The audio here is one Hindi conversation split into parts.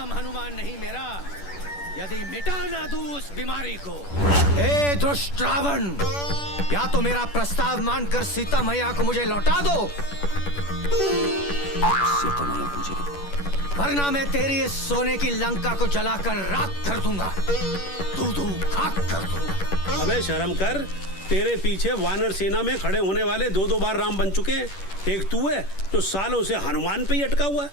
नाम हनुमान नहीं मेरा, यदि मिटा ना दूं उस बीमारी को। हे दुष्ट रावण, या तो मेरा प्रस्ताव मानकर सीता मैया को मुझे लौटा दो, सीता मैया मुझे, वरना मैं तेरी इस सोने की लंका को जलाकर राख कर दूंगा, दूधू खाक कर दूंगा। अबे शर्म कर, तेरे पीछे वानर सेना में खड़े होने वाले 2-2 बार राम बन चुके हैं, एक तू है तो सालों से हनुमान पे ही अटका हुआ है।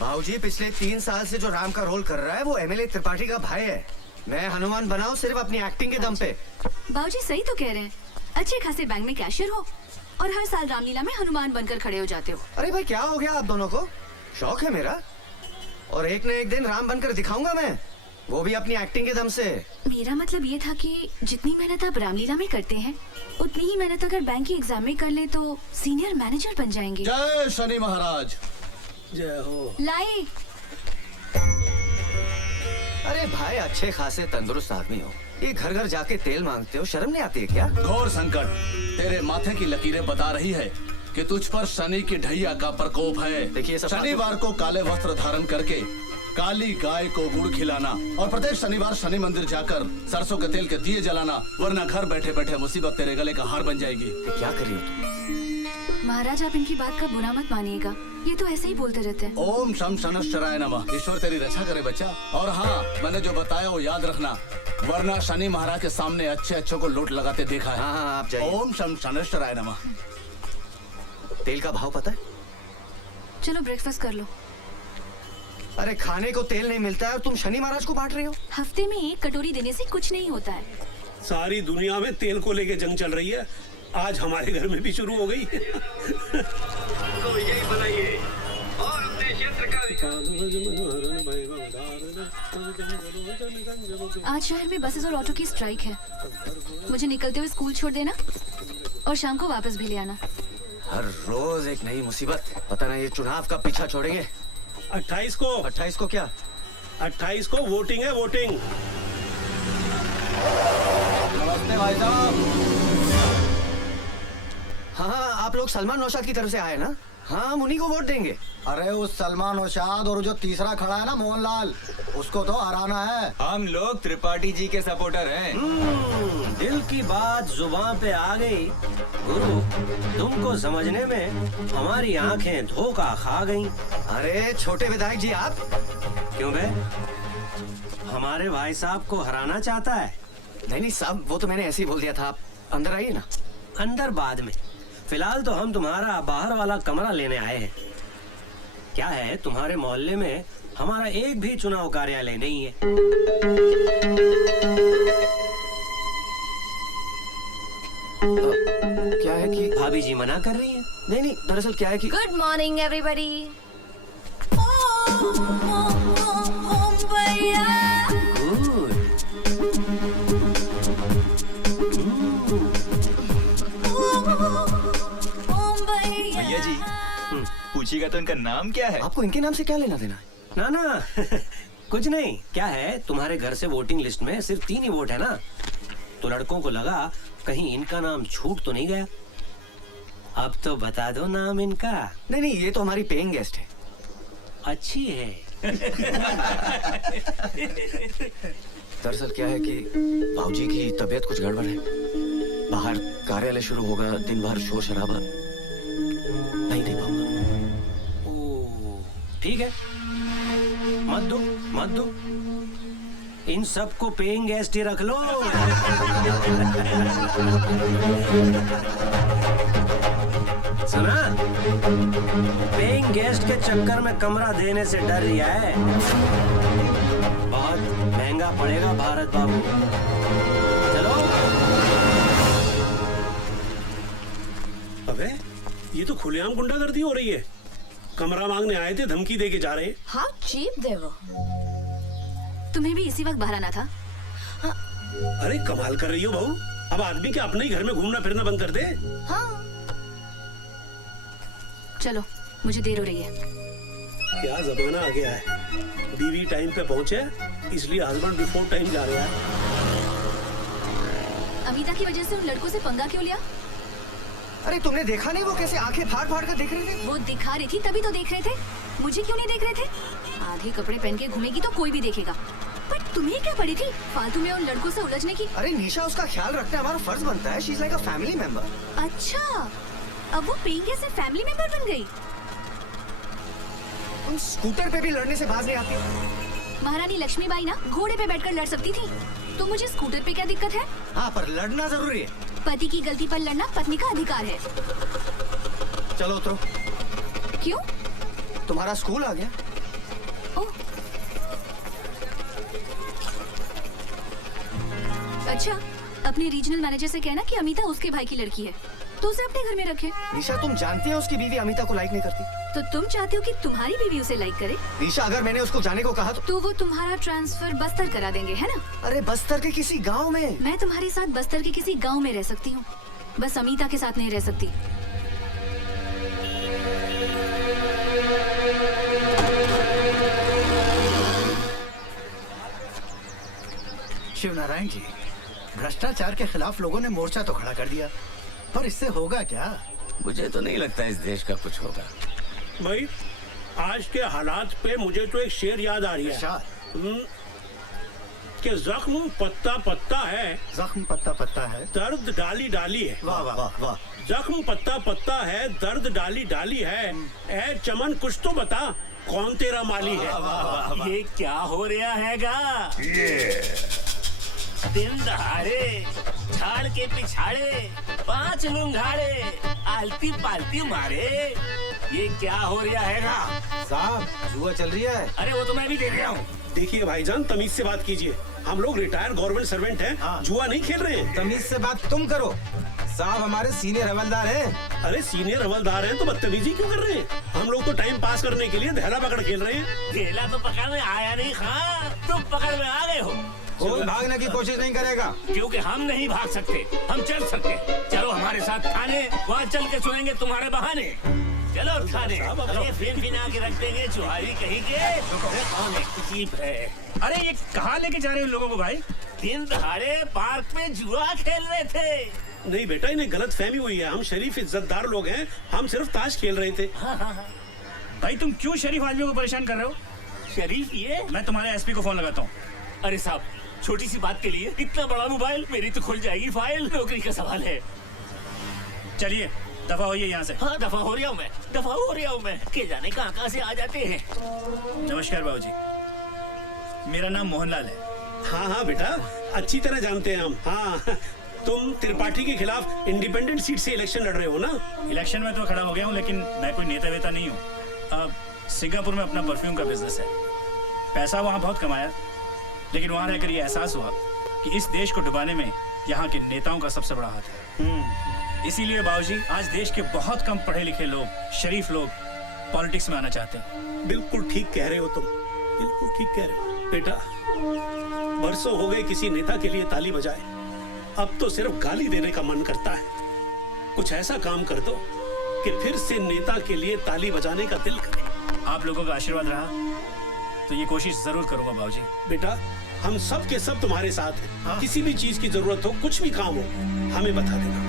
बाबूजी, पिछले 3 साल से जो राम का रोल कर रहा है वो एमएलए त्रिपाठी का भाई है। मैं हनुमान बनाऊं सिर्फ अपनी एक्टिंग के दम पे। बाबूजी सही तो कह रहे हैं, अच्छे खासे बैंक में कैशियर हो और हर साल रामलीला में हनुमान बनकर खड़े हो जाते हो। अरे भाई, क्या हो गया आप दोनों को? शौक है मेरा, और एक न एक दिन राम बनकर दिखाऊंगा मैं, वो भी अपनी एक्टिंग के दम से। मेरा मतलब ये था कि जितनी मेहनत आप रामलीला में करते हैं उतनी ही मेहनत अगर बैंक की एग्जाम में कर ले तो सीनियर मैनेजर बन जाएंगे। जय शनि महाराज। जय हो। लाई। अरे भाई, अच्छे खासे तंदुरुस्त आदमी हो, ये घर घर जाके तेल मांगते हो, शर्म नहीं आती है क्या? घोर संकट, तेरे माथे की लकीरें बता रही है कि तुझ पर शनि की ढैया का प्रकोप है। देखिए, शनिवार को काले वस्त्र धारण करके काली गाय को गुड़ खिलाना और प्रत्येक शनिवार शनि मंदिर जाकर सरसों के तेल के दिए जलाना, वरना घर बैठे बैठे मुसीबत तेरे गले का हार बन जाएगी। क्या कर रही हो तुम? महाराज, आप इनकी बात का बुरा मत मानिएगा, ये तो ऐसे ही बोलते रहते हैं। ओम शम शनश्चराय नमः। ईश्वर तेरी रक्षा करे बच्चा। और हाँ, मैंने जो बताया वो याद रखना, वरना शनि महाराज के सामने अच्छे अच्छों को लूट लगाते देखा है। हाँ, आप जाइए। ओम शम शनश्चराय नमः। तेल का भाव पता है? चलो ब्रेकफास्ट कर लो। अरे खाने को तेल नहीं मिलता है और तुम शनि महाराज को बांट रही हो? हफ्ते में 1 कटोरी देने से कुछ नहीं होता है। सारी दुनिया में तेल को लेके जंग चल रही है, आज हमारे घर में भी शुरू हो गई। तो यही बनाइए और अपने क्षेत्र का आज शहर में बसेस और ऑटो की स्ट्राइक है, मुझे निकलते हुए स्कूल छोड़ देना और शाम को वापस भी ले आना। हर रोज एक नई मुसीबत, पता नहीं ये चुनाव का पीछा छोड़ेंगे। 28 को 28 को क्या? 28 को वोटिंग है, वोटिंग। नमस्ते भाई साहब। हाँ, आप लोग सलमान नौशाद की तरफ से आए ना? हाँ, हम उन्हीं को वोट देंगे। अरे उस सलमान नौशाद और जो तीसरा खड़ा है ना मोहनलाल, उसको तो हराना है। हम लोग त्रिपाठी जी के सपोर्टर हैं। दिल की बात जुबान पे आ गई। गुरु, तुमको समझने में हमारी आंखें धोखा खा गईं। अरे छोटे विधायक जी, आप क्यों बे? हमारे भाई साहब को हराना चाहता है? नहीं साहब, वो तो मैंने ऐसे ही बोल दिया था। आप अंदर आइए ना। अंदर बाद में, फिलहाल तो हम तुम्हारा बाहर वाला कमरा लेने आए हैं। क्या है, तुम्हारे मोहल्ले में हमारा एक भी चुनाव कार्यालय नहीं है। क्या है कि भाभी जी मना कर रही हैं। नहीं, दरअसल क्या है कि गुड मॉर्निंग एवरीबॉडी। गुड। भैया जी, पूछिएगा तो इनका नाम क्या है? आपको इनके नाम से क्या लेना देना है? ना ना कुछ नहीं। क्या है, तुम्हारे घर से वोटिंग लिस्ट में सिर्फ 3 ही वोट है ना, तो लड़कों को लगा कहीं इनका नाम छूट तो नहीं गया। अब तो बता दो नाम इनका। नहीं, ये तो हमारी पेइंग गेस्ट है। अच्छी है। दरअसल क्या है कि भाऊजी की तबीयत कुछ गड़बड़ है, बाहर कार्यालय शुरू होगा, दिन भर शोर शराबा, नहीं दे पाऊंगा। ओ, ठीक है, मत दो मत दो, इन सबको पेइंग गेस्ट ही रख लो। सुना, पेइंग गेस्ट के चक्कर में कमरा देने से डर रही है, बहुत महंगा पड़ेगा भारत बाबू। चलो। अबे, ये तो खुलेआम गुंडागर्दी हो रही है। कमरा मांगने आए थे, धमकी देके जा रहे हैं। How cheap they were। तुम्हें भी इसी वक्त बाहर आना था? अरे कमाल कर रही हो बहू, अब आदमी के अपने ही घर में घूमना फिरना बंद कर दे। हाँ। चलो, मुझे देर हो रही है। क्या जमाना आ गया है, बीवी टाइम पे पहुंचे इसलिए हस्बैंड बिफोर टाइम जा रहा है। अमिता की वजह से उन लड़कों से पंगा क्यों लिया? अरे तुमने देखा नहीं वो कैसे आंखें फाड़ फाड़ कर देख रहे थे? वो दिखा रही थी तभी तो देख रहे थे, मुझे क्यों नहीं देख रहे थे? आधे कपड़े पहन के घूमेगी तो कोई भी देखेगा। पर तुम्हें क्या पड़ी थी फालतू में उन लड़कों से उलझने की? अरे निशा, उसका ख्याल रखना हमारा फर्ज बनता है। She is like a family member. अच्छा, अब वो पेइंग गेस्ट से फैमिली मेंबर बन गई। तुम स्कूटर पे भी लड़ने से बाज नहीं आती। महारानी लक्ष्मीबाई ना घोड़े पे बैठकर लड़ सकती थी, तो मुझे स्कूटर पे क्या दिक्कत है? हाँ, पर लड़ना जरूरी है। पति की गलती पर लड़ना पत्नी का अधिकार है। चलो उतरो। क्यों? तुम्हारा स्कूल आ गया। ओह, अच्छा, अपने रीजनल मैनेजर से कहना कि अमिता उसके भाई की लड़की है, तो उसे अपने घर में रखे। निशा, तुम जानती हो उसकी बीवी अमिता को लाइक नहीं करती। तो तुम चाहते हो कि तुम्हारी बीवी उसे लाइक करे? निशा, अगर मैंने उसको जाने को कहा तो वो तुम्हारा ट्रांसफर बस्तर करा देंगे, है ना? अरे बस्तर के किसी गांव में। मैं तुम्हारे साथ बस्तर के किसी गांव में रह सकती हूँ, बस अमिता के साथ नहीं रह सकती। शिव नारायण जी, भ्रष्टाचार के खिलाफ लोगों ने मोर्चा तो खड़ा कर दिया, पर इससे होगा क्या? मुझे तो नहीं लगता इस देश का कुछ होगा। भाई, आज के हालात पे मुझे तो एक शेर याद आ रही है कि जख्म पत्ता पत्ता है, जख्म पत्ता पत्ता है, दर्द डाली डाली है। वाह वाह वाह वाह। जख्म पत्ता पत्ता है, दर्द डाली डाली है, ए चमन कुछ तो बता, कौन तेरा माली है? ये क्या हो रहा हैगा? दिन दहाड़े झाड़ के पिछाड़े 5 लुंगाड़े आलती पालती मारे, ये क्या हो रहा हैगा? साहब, जुआ चल रही है। अरे वो तो मैं भी देख रहा हूँ। देखिए भाईजान, तमीज से बात कीजिए। हम लोग रिटायर्ड गवर्नमेंट सर्वेंट हैं, जुआ नहीं खेल रहे हैं। तमीज से बात तुम करो। साहब हमारे सीनियर हवलदार हैं। अरे सीनियर हवलदार हैं तो बदतमीजी क्यों कर रहे हैं? हम लोग तो टाइम पास करने के लिए धैला पकड़ खेल रहे हैं। धेला तो पकड़ में आया नहीं खां, तुम पकड़ में आ गए हो। कोई भागने की कोशिश नहीं करेगा, क्योंकि हम नहीं भाग सकते, हम चल सकते। चलो हमारे साथ थाने, वहाँ चल के सुनेंगे तुम्हारे बहाने। चलो थाने। अरे फिर बिना के रख देंगे चुहारी कहीं के। अरे कौन है जीप है? अरे ये कहाँ लेके जा रहे हो लोगों को भाई? दिन दहाड़े पार्क में जुआ खेल रहे थे। नहीं बेटा, इन्हें गलत फहमी हुई है। हम शरीफ इज्जतदार लोग हैं, हम सिर्फ ताश खेल रहे थे। भाई तुम क्यों शरीफ आदमियों को परेशान कर रहे हो? शरीफ ये? मैं तुम्हारे एसपी को फोन लगाता हूँ। अरे साहब, छोटी सी बात के लिए इतना बड़ा मोबाइल? मेरी तो खुल जाएगी फाइल, नौकरी का सवाल है। चलिए दफा होइए यहाँ से। हाँ, दफा हो रहा हूँ मैं, दफा हो रहा हूँ मैं। के जाने कहाँ से आ जाते हैं। नमस्कार बाबूजी, मेरा नाम मोहनलाल है। हाँ हाँ बेटा, अच्छी तरह जानते हैं हम। हाँ, तुम त्रिपाठी के खिलाफ इंडिपेंडेंट सीट से इलेक्शन लड़ रहे हो ना? इलेक्शन में तो खड़ा हो गया हूँ, लेकिन मैं कोई नेता वेता नहीं हूँ। अब सिंगापुर में अपना परफ्यूम का बिजनेस है। पैसा वहाँ बहुत कमाया, लेकिन वहाँ रहकर ये एहसास हुआ कि इस देश को डुबाने में यहाँ के नेताओं का सबसे बड़ा हाथ है। इसीलिए बाबूजी, आज देश के बहुत कम पढ़े लिखे लोग, शरीफ लोग पॉलिटिक्स में आना चाहते हैं। बिल्कुल ठीक कह रहे हो तुम, बिल्कुल ठीक कह रहे हो बेटा। बरसों हो गए किसी नेता के लिए ताली बजाए, अब तो सिर्फ गाली देने का मन करता है। कुछ ऐसा काम कर दो कि फिर से नेता के लिए ताली बजाने का दिल करे। आप लोगों का आशीर्वाद रहा तो ये कोशिश जरूर करूंगा बाबूजी। बेटा, हम सब के सब तुम्हारे साथ हैं। किसी भी चीज की जरूरत हो, कुछ भी काम हो, हमें बता देना।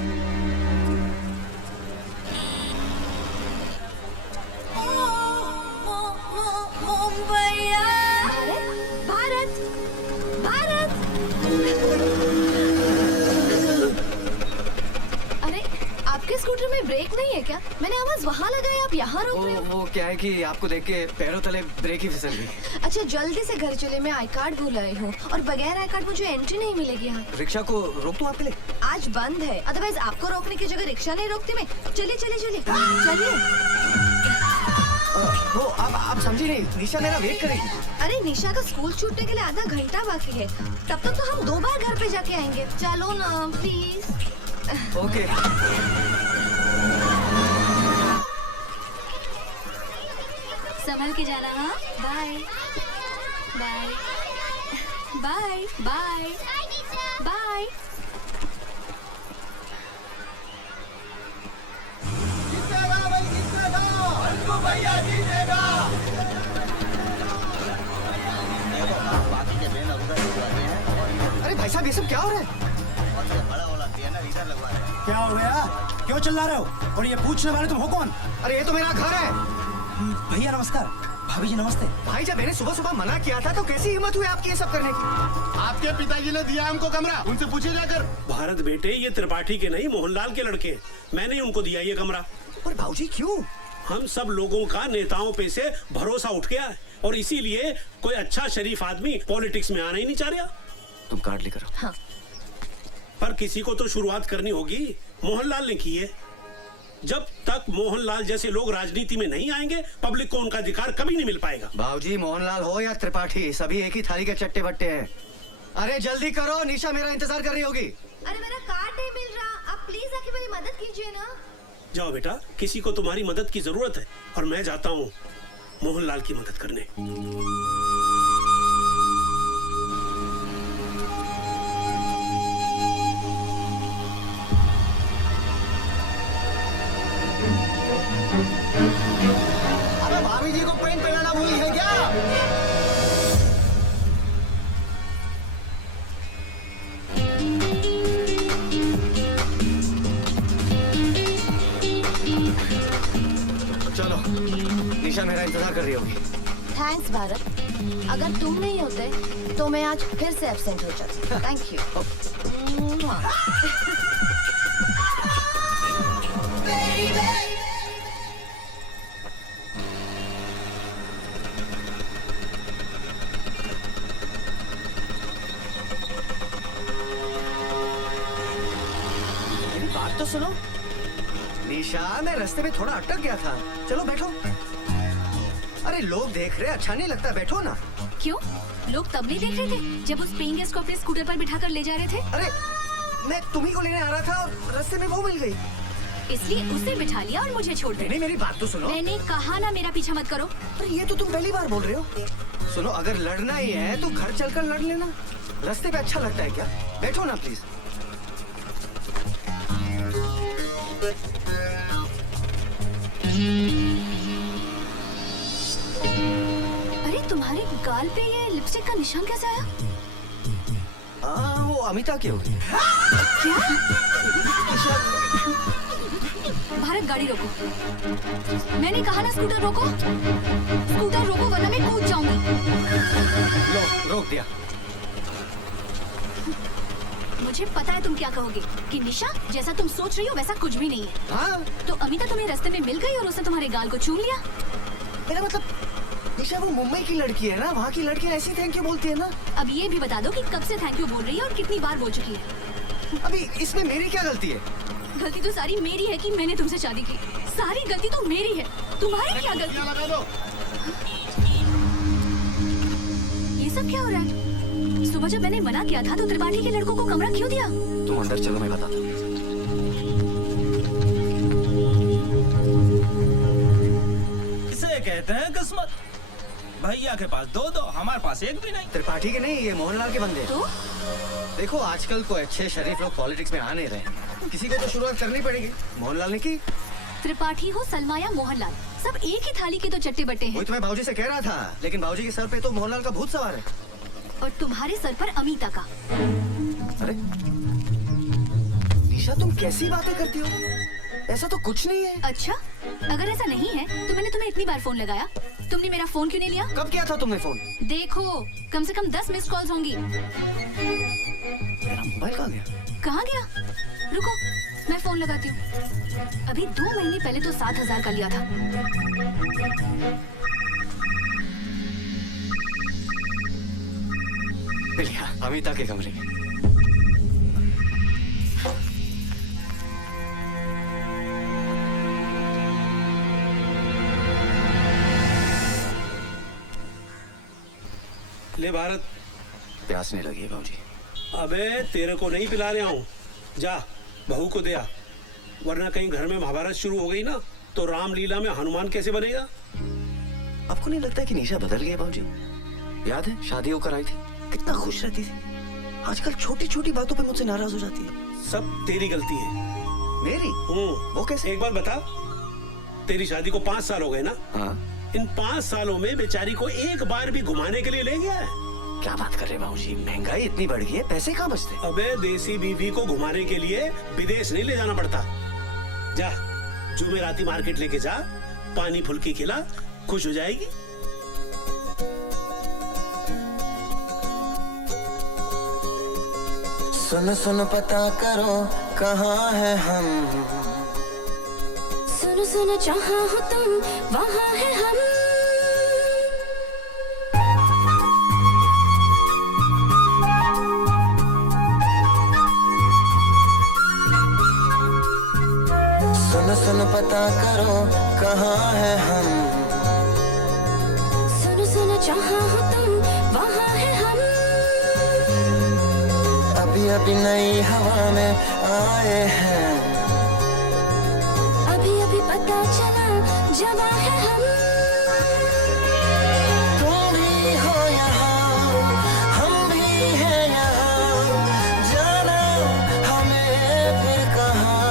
भारत, भारत। अरे आपके स्कूटर में ब्रेक नहीं है क्या? मैंने आवाज वहाँ लगाई, आप यहाँ रोक रहे हो। वो क्या है कि आपको देख के पैरों तले ब्रेक ही फिसल गई। अच्छा जल्दी से घर चले, मैं आई कार्ड भूल आई हूँ और बगैर आई कार्ड मुझे एंट्री नहीं मिलेगी यहाँ। रिक्शा को रोक दूं आपके लिए? आज बंद है, अदरवाइज आपको रोकने की जगह रिक्शा नहीं रोकती मैं। चलिए चलिए चलिए चलिए। वो आप समझी नहीं, निशा मेरा वेट करेगी। अरे निशा का स्कूल छूटने के लिए आधा घंटा बाकी है, तब तक तो हम 2 बार घर पे जाके आएंगे। चलो ना प्लीज। ओके। संभल के जाना। हाँ, bye bye bye bye bye. अरे भाई साहब, ये सब क्या हो रहा है? क्या हो गया? क्यों चिल्ला रहे हो? और ये पूछने वाले तुम हो कौन? अरे ये तो मेरा घर है। भैया नमस्कार। भाभी जी नमस्ते। भाई जब मैंने सुबह सुबह मना किया था तो कैसी हिम्मत हुई आपकी ये सब करने की? आपके पिताजी ने दिया हमको कमरा, उनसे पूछे जाकर। भारत बेटे, ये त्रिपाठी के नहीं मोहनलाल के लड़के, मैंने ही उनको दिया ये कमरा। पर भाऊजी क्यों? हम सब लोगों का नेताओं पे से भरोसा उठ गया है और इसीलिए कोई अच्छा शरीफ आदमी पॉलिटिक्स में आना ही नहीं चाह रहा। तुम कार्ड लेकर आओ। हाँ। पर किसी को तो शुरुआत करनी होगी। मोहनलाल ने की है। जब तक मोहनलाल जैसे लोग राजनीति में नहीं आएंगे, पब्लिक को उनका अधिकार कभी नहीं मिल पाएगा। भाऊजी मोहनलाल हो या त्रिपाठी, सभी एक ही थाली के चट्टे बट्टे हैं। अरे जल्दी करो, निशा मेरा इंतजार कर रही होगी। अरे मेरा कार्ड नहीं मिल रहा, आप प्लीज आके मेरी मदद कीजिए ना। जाओ बेटा, किसी को तुम्हारी मदद की जरूरत है और मैं जाता हूँ मोहनलाल की मदद करने। अबे भाभी जी को पेंट पहनाना भूल है क्या? चलो, निशा मेरा इंतजार कर रही होगी। थैंक्स भारत, अगर तुम नहीं होते तो मैं आज फिर से एब्सेंट हो जाती। Thank you. मेरी बात तो सुनो। निशा, मैं रास्ते में थोड़ा अटक गया था। चलो बैठो। अरे लोग देख रहे, अच्छा नहीं लगता, बैठो ना। क्यों? लोग तब नहीं देख रहे थे जब उस पेइंग गेस्ट को अपने स्कूटर पर बिठाकर ले जा रहे थे? अरे मैं तुम्ही को लेने आ रहा था और रास्ते में वो मिल गई, इसलिए उसे बिठा लिया और मुझे छोड़ दिया। नहीं, मेरी बात तो सुनो। मैंने कहा ना मेरा पीछा मत करो। अरे ये तो तुम पहली बार बोल रहे हो। सुनो, अगर लड़ना ही है तो घर चलकर लड़ लेना। रास्ते पे अच्छा लगता है क्या? बैठो ना प्लीज। अरे तुम्हारे गाल पे ये लिपस्टिक का निशान कैसे आया? वो अमिता की होगी। क्या? भारत, गाड़ी रोको। मैंने कहा ना स्कूटर रोको। स्कूटर रोको वरना मैं कूद जाऊंगी। लो, रोक दिया। मुझे पता है तुम क्या कहोगे कि निशा, जैसा तुम सोच रही हो वैसा कुछ भी नहीं है। हाँ? तो अमिता तुम्हें रास्ते में मिल गई और उसने तुम्हारे गाल को चूम लिया। मेरा मतलब निशा वो मुंबई की लड़की है ना, वहाँ की लड़कियाँ ऐसी थैंक यू बोलती है ना। अब ये भी बता दो कि कब से थैंक यू बोल रही है और कितनी बार बोल चुकी है। अभी इसमें मेरी क्या गलती है? गलती तो सारी मेरी है कि मैंने तुमसे शादी की। सारी गलती तो मेरी है, तुम्हारी क्या गलती? लगा दो। ये सब क्या हो रहा है? सुबह जब मैंने मना किया था तो त्रिपाठी के लड़कों को कमरा क्यों दिया? तुम अंदर चलो, मैं बताता हूँ। इसे कहते हैं किस्मत। भैया के पास दो दो, हमारे पास एक भी नहीं। त्रिपाठी के नहीं, ये मोहनलाल के बंदे। तो देखो, आजकल कोई अच्छे शरीफ लोग पॉलिटिक्स में आ नहीं रहे, किसी को तो शुरुआत करनी पड़ेगी। मोहनलाल ने की। त्रिपाठी हो सलमा या मोहनलाल, सब एक ही थाली के तो चट्टे बट्टे हैं। वही तो मैं भाऊजी से कह रहा था, लेकिन भाऊजी के सर पे तो मोहनलाल का भूत सवार है। और तुम्हारे सर पर अमिता का। अरे निशा, तुम कैसी बातें करती हो? ऐसा तो कुछ नहीं है। अच्छा, अगर ऐसा नहीं है तो मैंने तुम्हें इतनी बार फोन लगाया, तुमने मेरा फोन क्यों नहीं लिया? कब किया था तुमने फोन? देखो, कम से कम 10 मिस कॉल्स होंगी। मेरा मोबाइल कहाँ गया? कहाँ गया? रुको, मैं फोन लगाती हूँ। अभी 2 महीने पहले तो 7,000 का लिया था। मिलिया, अमिता के कमरे में। ले भारत, प्यासने लगी है भाऊजी। अबे तेरे को नहीं पिला रहा हूँ, जा बहू को दे आ, वरना कहीं घर में महाभारत शुरू हो गई ना तो रामलीला में हनुमान कैसे बनेगा? आपको नहीं लगता कि निशा बदल गई है भाऊजी? याद है शादी होकर आई थी, कितना खुश रहती थी। आजकल छोटी छोटी बातों पे मुझसे नाराज हो जाती है। सब तेरी गलती है। मेरी? वो कैसे? एक बार बता, तेरी शादी को 5 साल हो गए ना? हाँ। इन 5 सालों में बेचारी को एक बार भी घुमाने के लिए ले गया है? क्या बात कर रहे हैं भाऊजी, महंगाई इतनी बढ़ गई है, पैसे कहाँ बचते? अबे देसी बीवी को घुमाने के लिए विदेश नहीं ले जाना पड़ता। जा जुमेराती मार्केट लेके जा, पानी फुल्की खिला, खुश हो जाएगी। सुन सुन पता करो कहाँ है हम, सुनो सुनो जहाँ हो तुम वहाँ है हम। सुन सुन पता करो कहाँ है हम, सुनो सुनो जहाँ हो तुम वहाँ है हम। अभी अभी नई हवा में आए हैं, अभी अभी पता चला जवां है हम। तुम भी हो यहाँ हम भी हैं यहाँ, जाना हमें फिर कहाँ।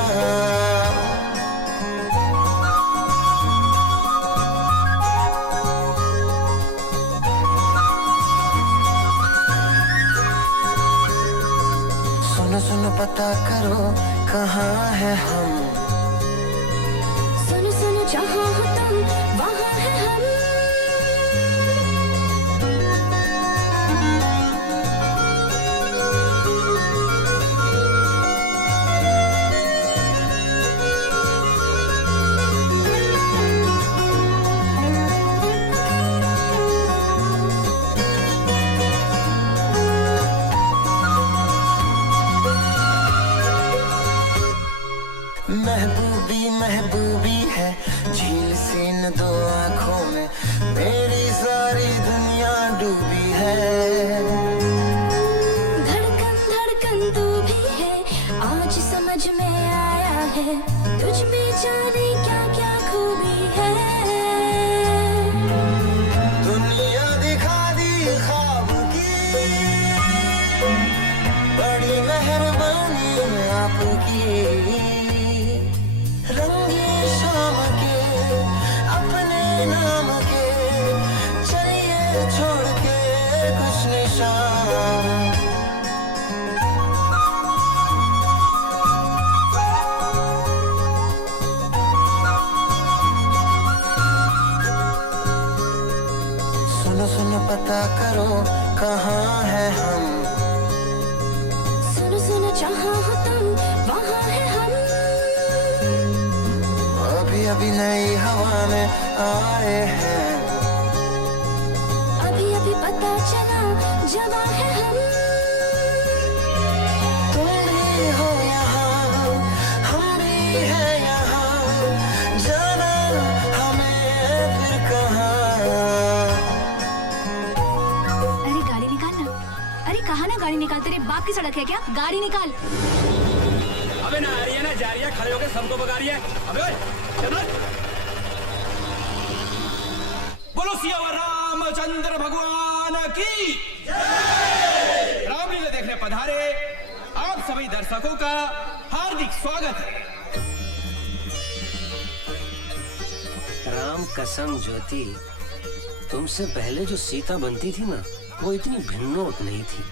सुनो सुनो पता करो कहाँ है हम, सुनो सुनो जहाँ हो तुम वहाँ है हम। महबूबी महबूबी है झील सी न दो आँखों में, मेरी सारी दुनिया डूबी है। धड़कन धड़कन तू भी है आज समझ में आया है, तुझ में जाने क्या क्या खूबी है। दुनिया दिखा दी ख्वाब की, बड़ी मेहरबानी आपकी। रंगी शाम के अपने नाम के, चलिए छोड़ के कुछ निशान। सुनो सुनो पता करो कहाँ है हम, सुनो सुनो जहाँ हो तुम वहाँ है हम। अभी अभी नई हवा में आए हैं, अभी अभी पता चला जवां है हम। तुम भी हो यहाँ हम भी हैं यहाँ, जाना हमें फिर कहाँ। अरे गाड़ी निकाल ना। अरे कहाँ ना गाड़ी निकाल, तेरे बाप की सड़क है क्या? गाड़ी निकाल। अबे ना आ रही है ना जा रही है, खड़े होकर सबको भगा रही है। अबे चल। बोलो सियावर रामचंद्र भगवान की जय। रामलीला देखने पधारे आप सभी दर्शकों का हार्दिक स्वागत है। राम कसम ज्योति, तुमसे पहले जो सीता बनती थी ना, वो इतनी भिन्नोट नहीं थी।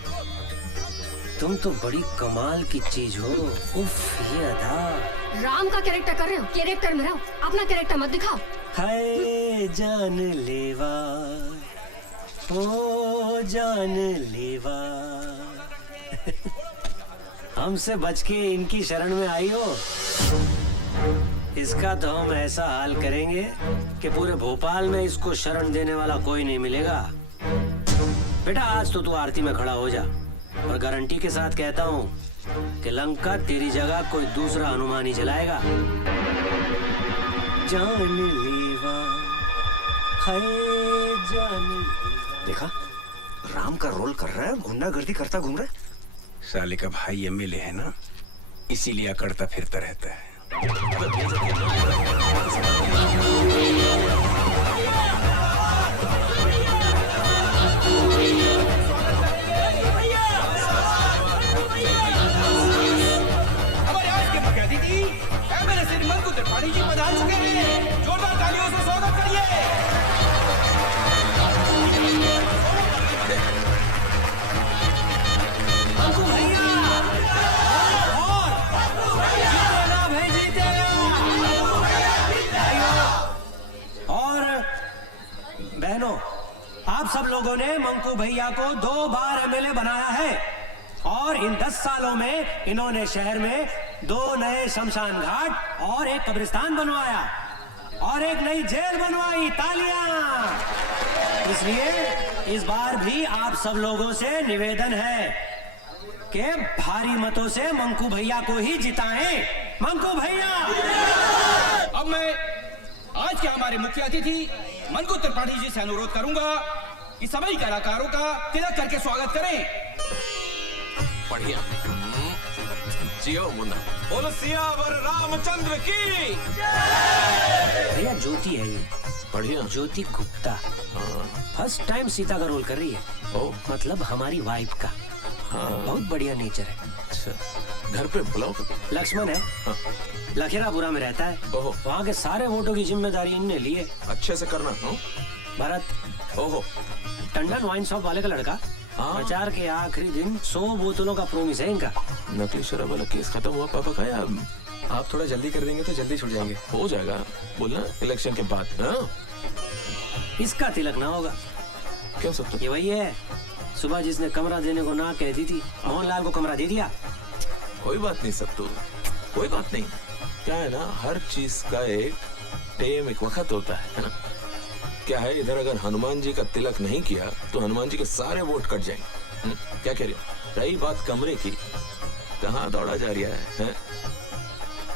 तुम तो बड़ी कमाल की चीज हो। उफ, ये अदा। राम का कैरेक्टर कर रहे हो, कैरेक्टर में रहो, अपना कैरेक्टर मत दिखाओ। हाय जान लेवा, ओ जान लेवा। हमसे बच के इनकी शरण में आई हो, इसका तो हम ऐसा हाल करेंगे कि पूरे भोपाल में इसको शरण देने वाला कोई नहीं मिलेगा। बेटा आज तो तू आरती में खड़ा हो जा, और गारंटी के साथ कहता हूँ कि लंका तेरी जगह कोई दूसरा हनुमान ही चलाएगा। जान लेवा, हाय जान लेवा। देखा, राम का रोल कर रहा है, गुंडागर्दी करता घूम रहा है। साले का भाई एमएलए है ना, इसीलिए अकड़ता फिरता रहता है। हमारे आज के मुख्य अतिथि एमएलए श्री मंकू त्रिपाठी जी पधार चुके हैं। जोरदार तालियों से स्वागत करिए। मंकू भैया और बहनों, आप सब लोगों ने मंकू भैया को 2 बार एमएलए बनाया है। और इन 10 सालों में इन्होंने शहर में 2 नए शमशान घाट और एक कब्रिस्तान बनवाया और एक नई जेल बनवाई। तालियां! इसलिए इस बार भी आप सब लोगों से निवेदन है कि भारी मतों से मंकू भैया को ही जिताएं। मंकू भैया! अब मैं आज के हमारे मुख्य अतिथि मंकू त्रिपाठी जी से अनुरोध करूंगा कि सभी कलाकारों का तिलक करके स्वागत करें। बढ़िया। जियो मुन्ना। बोलो सियावर रामचंद्र की। भैया ज्योति है ये। बढ़िया। ज्योति गुप्ता फर्स्ट टाइम सीता का रोल कर रही है। ओ मतलब हमारी वाइफ का। हाँ। बहुत बढ़िया नेचर है। अच्छा घर पे बुलाओ। लक्ष्मण है। हाँ। लखेरापुरा में रहता है। ओहो। वहाँ के सारे वोटों की जिम्मेदारी इनने ली है। अच्छे से करना। भरत। ओहो। टंडन वाइन शॉप वाले का लड़का। प्रचार के आखिरी दिन 100 बोतलों का प्रोमिस है इनका। नकली शराब वाला केस खत्म हुआ पापा का? या आप थोड़ा जल्दी कर देंगे तो जल्दी छूट जाएंगे। हो जाएगा, बोलना इलेक्शन के बाद। हाँ? इसका तिलक ना होगा। क्यों सब तो? ये वही है सुबह जिसने कमरा देने को ना कह दी थी, मोहनलाल को कमरा दे दिया। कोई बात नहीं सब तो, कोई बात नहीं। क्या है ना, हर चीज का एक टाइम, एक वक्त होता है ना? क्या है, इधर अगर हनुमान जी का तिलक नहीं किया तो हनुमान जी के सारे वोट कट जाएंगे। क्या कह रहे हो? रही बात कमरे की, कहाँ दौड़ा जा रहा है?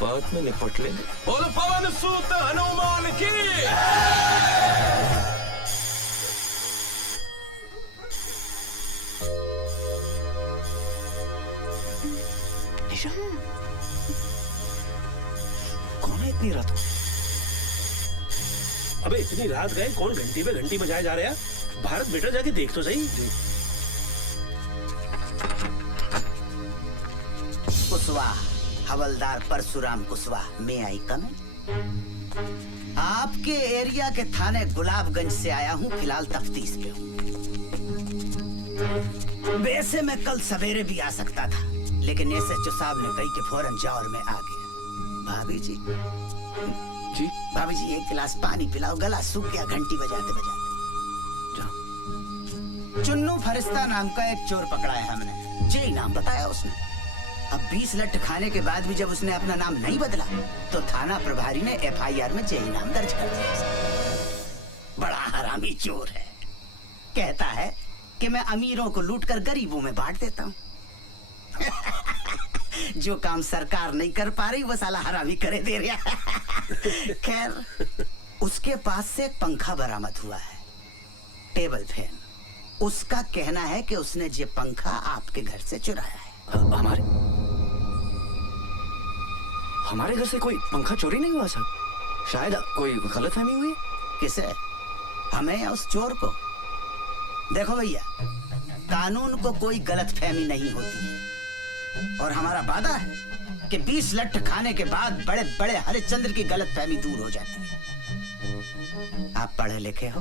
बात में निपट लेंगे। बोलो पवन सूत हनुमान की। निशा, कौन है इतनी रात को? अबे इतनी रात गए, कौन घंटी पे घंटी बजाए जा रहा है? भारत बेटा जाके देख तो सही। कुशवाहा, हवलदार परशुराम कुशवाहा, मैं आई कम। आपके एरिया के थाने गुलाबगंज से आया हूँ, फिलहाल तफ्तीश पे हूँ। वैसे मैं कल सवेरे भी आ सकता था, लेकिन एसएचओ साहब ने कही कि फौरन जाओ और मैं आ गया। भाभी जी जी, भाभी जी एक गिलास पानी पिलाओ, गला सूख गया घंटी बजाते बजाते। चुन्नू फरिश्ता नाम का एक चोर पकड़ा है हमने, जे नाम बताया उसने। अब 20 लठ खाने के बाद भी जब उसने अपना नाम नहीं बदला तो थाना प्रभारी ने एफआईआर में जे नाम दर्ज कर दिया। बड़ा हरामी चोर है। कहता है कि मैं अमीरों को लूटकर गरीबों में बांट देता हूँ। जो काम सरकार नहीं कर पा रही वो साला हरामी करे दे रहा। खैर, उसके पास से एक पंखा बरामद हुआ है, टेबल फैन। उसका कहना है कि उसने ये पंखा आपके घर से चुराया है। हमारे घर से कोई पंखा चोरी नहीं हुआ साहब। शायद कोई गलतफहमी हुई। किसे? हमें या उस चोर को? देखो भैया, कानून को कोई गलतफहमी नहीं होती है, और हमारा वादा है कि 20 लठ खाने के बाद बड़े बड़े हरिश्चंद्र की गलतफहमी दूर हो जाती है। आप पढ़े लिखे हो,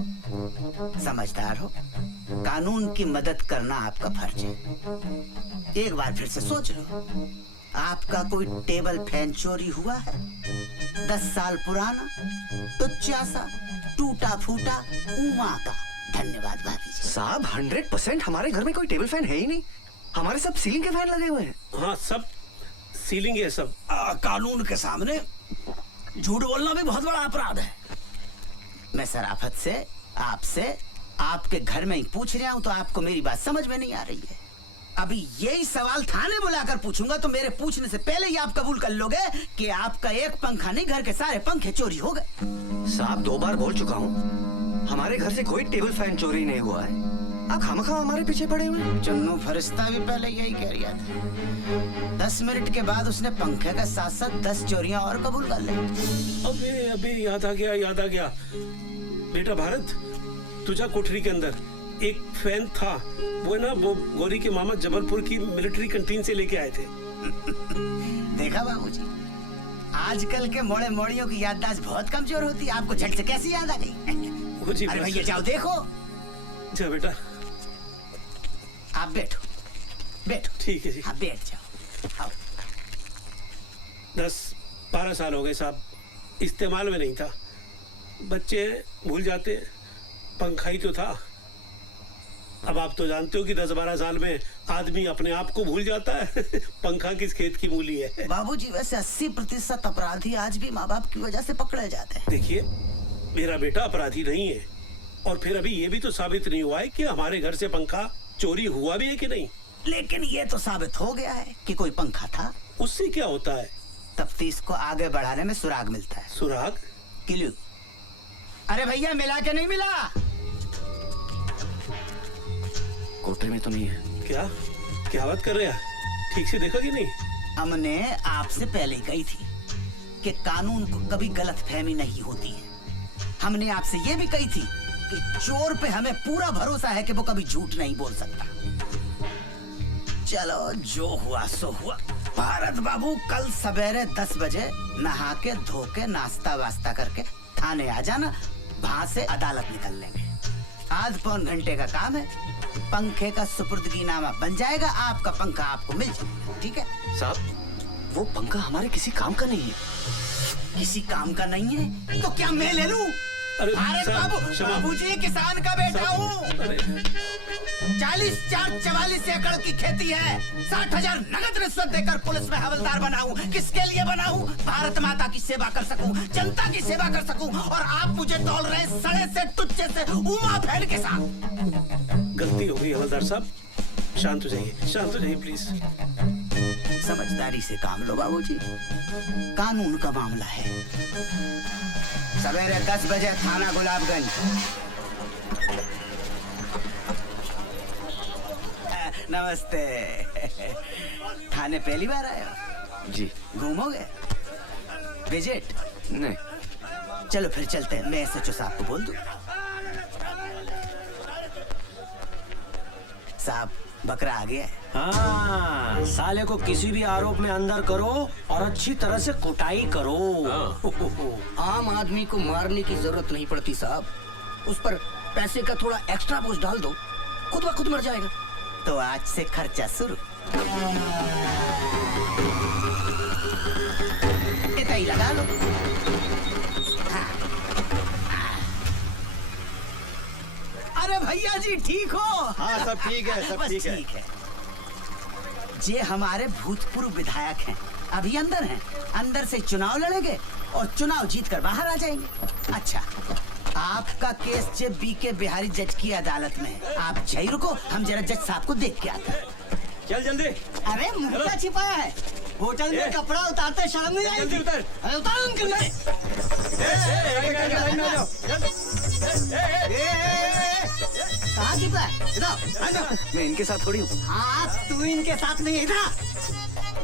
समझदार हो, कानून की मदद करना आपका फर्ज है। एक बार फिर से सोच लो, आपका कोई टेबल फैन चोरी हुआ है? 10 साल पुराना, टुच्चा सा, टूटा फूटा, उमा का। धन्यवाद भाभी जी। साहब 100% हमारे घर में कोई टेबल फैन है ही नहीं। हमारे सब सीलिंग के फैन लगे हुए हैं। हाँ, सब सीलिंग है सब। कानून के सामने झूठ बोलना भी बहुत बड़ा अपराध है। मैं शराफत से आपसे आपके घर में ही पूछ रहा हूँ, तो आपको मेरी बात समझ में नहीं आ रही है। अभी यही सवाल थाने बुलाकर पूछूंगा तो मेरे पूछने से पहले ही आप कबूल कर लोगे कि आपका एक पंखा नहीं, घर के सारे पंखे चोरी हो गए। साहब 2 बार बोल चुका हूँ, हमारे घर से कोई टेबल फैन चोरी नहीं हुआ है। आप खामखा हमारे पीछे पड़े हुए हैं। चुन्नू फरिश्ता भी पहले यही कह रहा था। 10 मिनट के बाद उसने पंखे के साथ साथ 10 चोरियां और कबूल कर ली। अबे याद आ गया। बेटा भारत, तुझा कोठरी के अंदर एक फैन था, वो ना, वो गौरी के मामा जबलपुर की मिलिट्री कैंटीन से लेके आए थे। देखा बाबूजी, आजकल के मोड़े मोड़ियों की याददाश्त बहुत कमजोर होती है। आपको झट से कैसे याद आ गई? अरे भैया जाओ देखो। जा बेटा, आप बैठो। ठीक है जी। हाँ बैठ जाओ। 10-12 साल हो गए साहब, इस्तेमाल में नहीं था। बच्चे भूल जाते, पंखा ही तो था। अब आप तो जानते हो कि 10-12 साल में आदमी अपने आप को भूल जाता है। पंखा किस खेत की मूली है। बाबूजी वैसे 80% अपराधी आज भी माँ बाप की वजह से पकड़े जाते हैं। देखिए, मेरा बेटा अपराधी नहीं है, और फिर अभी ये भी तो साबित नहीं हुआ है कि हमारे घर से पंखा चोरी हुआ भी है कि नहीं। लेकिन ये तो साबित हो गया है कि कोई पंखा था। उससे क्या होता है? तफ्तीश को आगे बढ़ाने में सुराग मिलता है। सुराग? क्लू। अरे भैया, मिला के नहीं मिला? कोठरी में तो नहीं है। क्या क्या बात कर रहे हैं? ठीक से देखा कि नहीं? हमने आपसे पहले ही कही थी कि कानून को कभी गलतफहमी नहीं होती है। हमने आपसे ये भी कही थी कि चोर पे हमें पूरा भरोसा है कि वो कभी झूठ नहीं बोल सकता। चलो, जो हुआ सो हुआ। भारत बाबू, कल सवेरे 10 बजे नहा के धो के नाश्ता वास्ता करके थाने आ जाना। वहां से अदालत निकल लेंगे। आध पौन घंटे का काम है। पंखे का सुपुर्दगीनामा बन जाएगा। आपका पंखा आपको मिल जाएगा। ठीक है साहब, वो पंखा हमारे किसी काम का नहीं है। किसी काम का नहीं है तो क्या मैं ले लूं? भारत बाबू, बाबूजी किसान का बेटा हूँ। 44 एकड़ की खेती है। 60,000 नगद रिश्वत देकर पुलिस में हवलदार बना हूँ। किसके लिए बना हूँ? भारत माता की सेवा कर सकूं, जनता की सेवा कर सकूं। और आप मुझे तौल रहे सड़े से टुच्चे से उमा फैल के साथ। गलती हो गई हवलदार साहब, शांत हो जाइए प्लीज। समझदारी से काम लो बाबूजी, कानून का मामला है। सवेरे 10 बजे थाना गुलाबगंज। नमस्ते। थाने पहली बार आए हो? जी। घूमोगे? विजिट? नहीं। चलो फिर चलते हैं। मैं SHO साहब को बोल दूं। साहब, बकरा आ गया है। हाँ, साले को किसी भी आरोप में अंदर करो और अच्छी तरह से कुटाई करो। आम आदमी को मारने की जरूरत नहीं पड़ती साहब। उस पर पैसे का थोड़ा एक्स्ट्रा बोझ डाल दो, खुद ब खुद मर जाएगा। तो आज से खर्चा शुरू। इतना ही लगा लो। अरे भैया जी, ठीक हो? हाँ, सब ठीक है, सब बस ठीक है। ये हमारे भूतपूर्व विधायक हैं, अभी अंदर हैं। अंदर से चुनाव लड़ेंगे और चुनाव जीतकर बाहर आ जाएंगे। अच्छा, आपका केस जे BK बिहारी जज की अदालत में है। आप यहीं रुको, हम जरा जज साहब को देख के आते हैं। चल जल्दी। अरे मुर्गा छिपाया है होटल में, कपड़ा उतारते शर्म नहीं आई? जल्दी उतर। अरे उतारो उनके लिए। कहाँ छिपा है? इधर। मैं इनके साथ थोड़ी हूँ। हाँ, तू इनके साथ नहीं है। इधर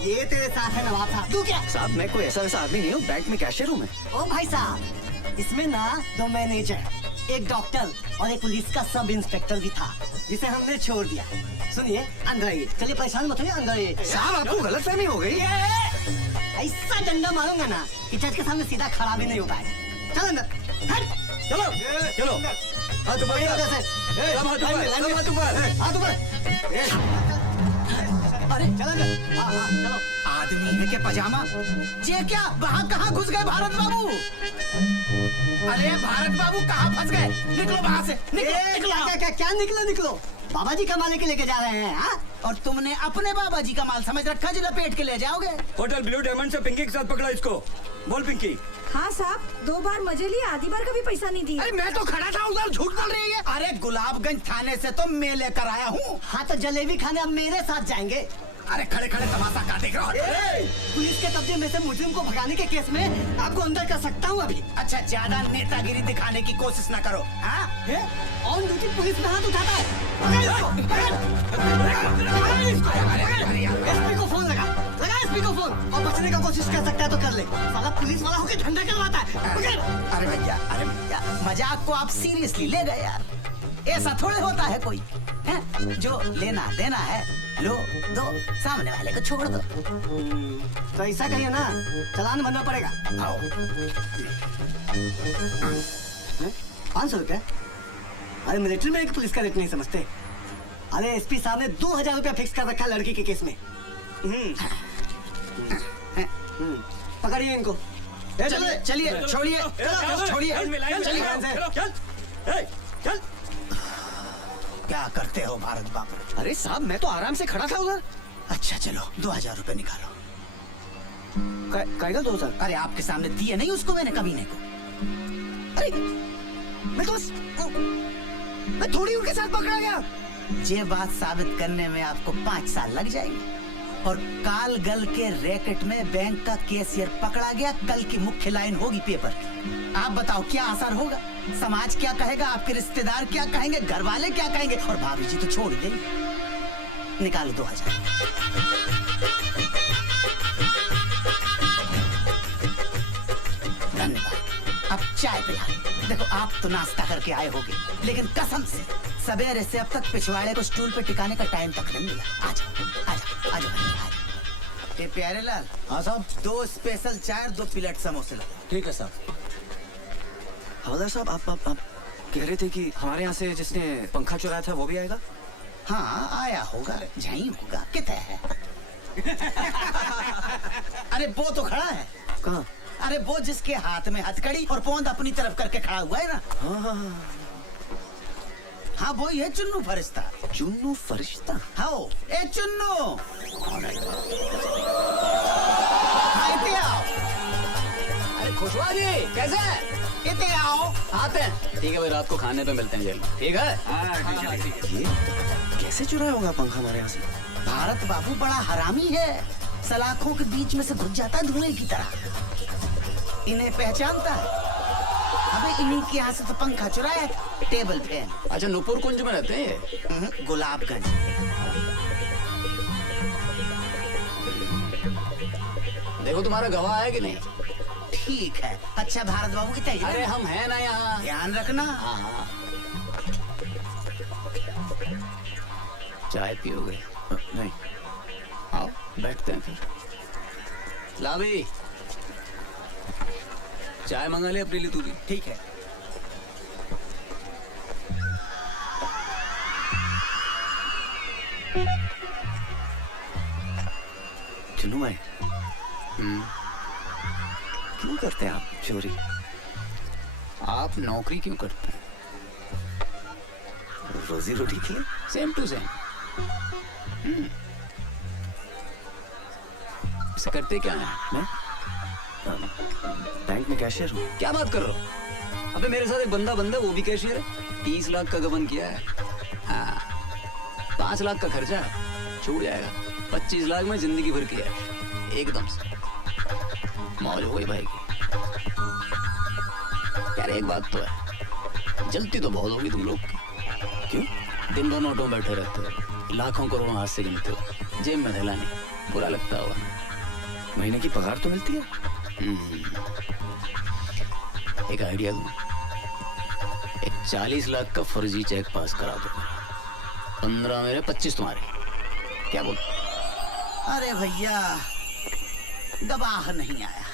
ये तेरे साथ है नवाब साहब। तू क्या? साहब, मैं कोई ऐसा वैसा आदमी नहीं हूँ। बैंक में कैशियर हूँ मैं। ओ भाई साहब, इसमें ना 2 मैनेजर, एक डॉक्टर और एक पुलिस का सब इंस्पेक्टर भी था, जिसे हमने छोड़ दिया। सुनिए, अंदर आइए। चलिए, परेशान मत होइए, अंदर आइए। साहब, आपको गलतफहमी हो गई। ऐसा डंडा मारूंगा ना कि जज के सामने सीधा खड़ा भी नहीं हो पाएगा। चल अंदर। हट। चलो चलो। हाथ ऊपर। हाथ ऊपर। अरे चलो चलो। आदमी है के पजामा? ये क्या, वहाँ कहाँ घुस गए भारत बाबू? अरे भारत बाबू, कहाँ फंस गए? निकलो वहाँ से। निकलो। क्या निकलो? बाबा जी का माल के लेके जा रहे हैं? हाँ? और तुमने अपने बाबा जी का माल समझ रखा जो लपेट के ले जाओगे? होटल ब्लू डायमंड से पिंकी के साथ पकड़ा इसको। बोल पिंकी। हाँ साहब, 2 बार मजे लिए, आधी बार का भी पैसा नहीं दिया। अरे मैं तो खड़ा था उधर, झूठ बोल रही है। अरे गुलाबगंज थाने से तो मैं लेकर आया हूँ। हाँ, तो जलेबी खाने अब मेरे साथ जाएंगे। अरे खड़े खड़े तमाशा क्या देख रहे हो? पुलिस के कब्जे में से मुजरिम को भगाने के केस में आपको अंदर कर सकता हूँ अभी। अच्छा, ज्यादा नेतागिरी दिखाने की कोशिश न करो। हाँ? ऑन ड्यूटी पुलिस में हाथ उठाता है। एसपी को फोन लगा एसपी को फोन। और बचने का कोशिश कर सकता है तो कर ले। साला पुलिस वाला होकर धंधा करवाता है। अरे भैया, मजाक को आप सीरियसली ले गए यार। ऐसा थोड़े होता है कोई है? जो लेना देना है लो दो, सामने वाले को छोड़ दो। तो ऐसा कहिए ना, चालान भरना पड़ेगा। आओ। 500 रुपया? अरे मिलिट्री में एक पुलिस का रेट नहीं समझते। अरे एसपी साहब ने 2000 रुपया फिक्स कर रखा लड़की के केस में। पकड़िए इनको। चलिए छोड़िए, छोड़िए। क्या करते हो भारत बाबू? अरे साहब मैं तो आराम से खड़ा था उधर। अच्छा चलो 2000 रुपए निकालो। कायगा 2000? अरे आपके सामने दिए नहीं उसको मैंने कमीने को। अरे मैं तो बस मैं थोड़ी उनके साथ पकड़ा गया। ये बात साबित करने में आपको 5 साल लग जाएंगे। और काल गल के रैकेट में बैंक का कैशियर पकड़ा गया, कल की मुख्य लाइन होगी पेपर की। आप बताओ क्या असर होगा? समाज क्या कहेगा, आपके रिश्तेदार क्या कहेंगे, घर वाले क्या कहेंगे, और भाभी जी तो छोड़ देंगे। निकालो 2000। धन्यवाद। अब चाय पिला। देखो आप तो नाश्ता करके आए होगे, लेकिन कसम से सवेरे से अब तक पिछवाड़े को स्टूल पे टिकाने का टाइम तक नहीं मिला। आजा आजा आजा आजा। ये प्यारे लाल। हाँ साहब। 2 स्पेशल चाय और 2 प्लेट समोसे ला। ठीक है साहब। हवलदार साहब आप कह रहे थे कि हमारे यहाँ से जिसने पंखा चुराया था वो भी आएगा? हाँ आया होगा, यहीं होगा। कितना है? अरे वो तो खड़ा है। कहाँ? अरे वो जिसके हाथ में हथकड़ी और पोंद अपनी तरफ करके खड़ा हुआ है ना। हाँ वो ही है चुन्नू फरिश्ता। चुन्नू फरिश्ता? हाँ ए चुन्नू। इते आओ। अरे खुशवा जी कैसे है? इते आओ। आते हैं। ठीक है भाई, रात को खाने पे मिलते हैं जेल में। ठीक है? ये कैसे चुराया होगा पंखा हमारे यहाँ से? भारत बाबू बड़ा हरामी है, सलाखों के बीच में से घुस जाता है धुएं की तरह। इन्हें पहचानता है। अबे इन्हीं के यहाँ से तो पंखा चुराया, टेबल फैन। अच्छा नूपुर कुंज में रहते हैं? गुलाबगंज। देखो तुम्हारा गवाह है कि नहीं? ठीक है। अच्छा भारत बाबू कितना? अरे हम हैं ना यहाँ। ध्यान रखना। हाँ। चाय पियोगे? नहीं। आओ बैठते हैं फिर। लाभी चाय मंगा ले अपने लिए तू भी। ठीक है। चुन्नू भाई, क्यों करते हैं आप चोरी? आप नौकरी क्यों करते हैं? रोजी रोटी के लिए। Same to same. इसे करते क्या है? मैं बैंक में कैशियर हूँ। क्या बात कर रहे हो? अबे मेरे साथ एक बंदा वो भी कैशियर है। 30 लाख का गबन किया है। हाँ 5 लाख का खर्चा छूट जाएगा। 25 लाख में जिंदगी भर किया है एकदम से। मौज हो गई भाई की। यार एक बात तो है, जलती तो बहुत होगी तुम लोग की। क्यों? दिन भर नोटों में बैठे रहते हो, लाखों करोड़ों हाथ से गिनते हो, जेब में थैला नहीं। बुरा लगता होगा। महीने की पगार तो मिलती है। एक आइडिया दूं, एक 40 लाख का फर्जी चेक पास करा दो। 15 मेरे 25 तुम्हारे। क्या बोल? अरे भैया गवाह नहीं आया।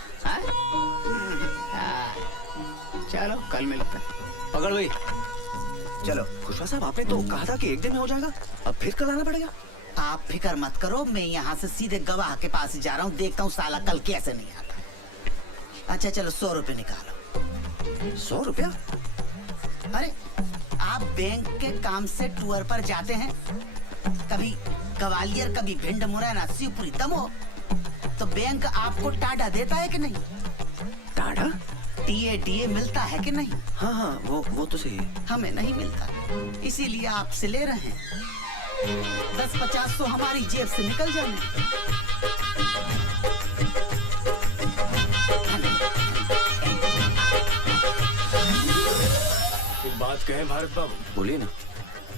चलो कल मिलते हैं। पकड़ भाई। चलो। खुशवा साहब आपने तो कहा था कि एक दिन में हो जाएगा, अब फिर कल आना पड़ेगा। आप फिक्र मत करो, मैं यहाँ से सीधे गवाह के पास ही जा रहा हूँ। देखता हूँ साला कल कैसे नहीं आता। अच्छा चलो 100 रुपए निकालो। 100 रुपया? अरे आप बैंक के काम से टूर पर जाते हैं, कभी ग्वालियर कभी भिंड मुरैना शिवपुरी दमोह, तो बैंक आपको टाडा देता है कि नहीं? टाडा? टीए मिलता है कि नहीं? हाँ वो तो सही है। हमें नहीं मिलता, इसीलिए आपसे ले रहे हैं। 10-50 तो हमारी जेब से निकल जाएंगे। एक बात कहें भारत बाबू? बोलिए ना।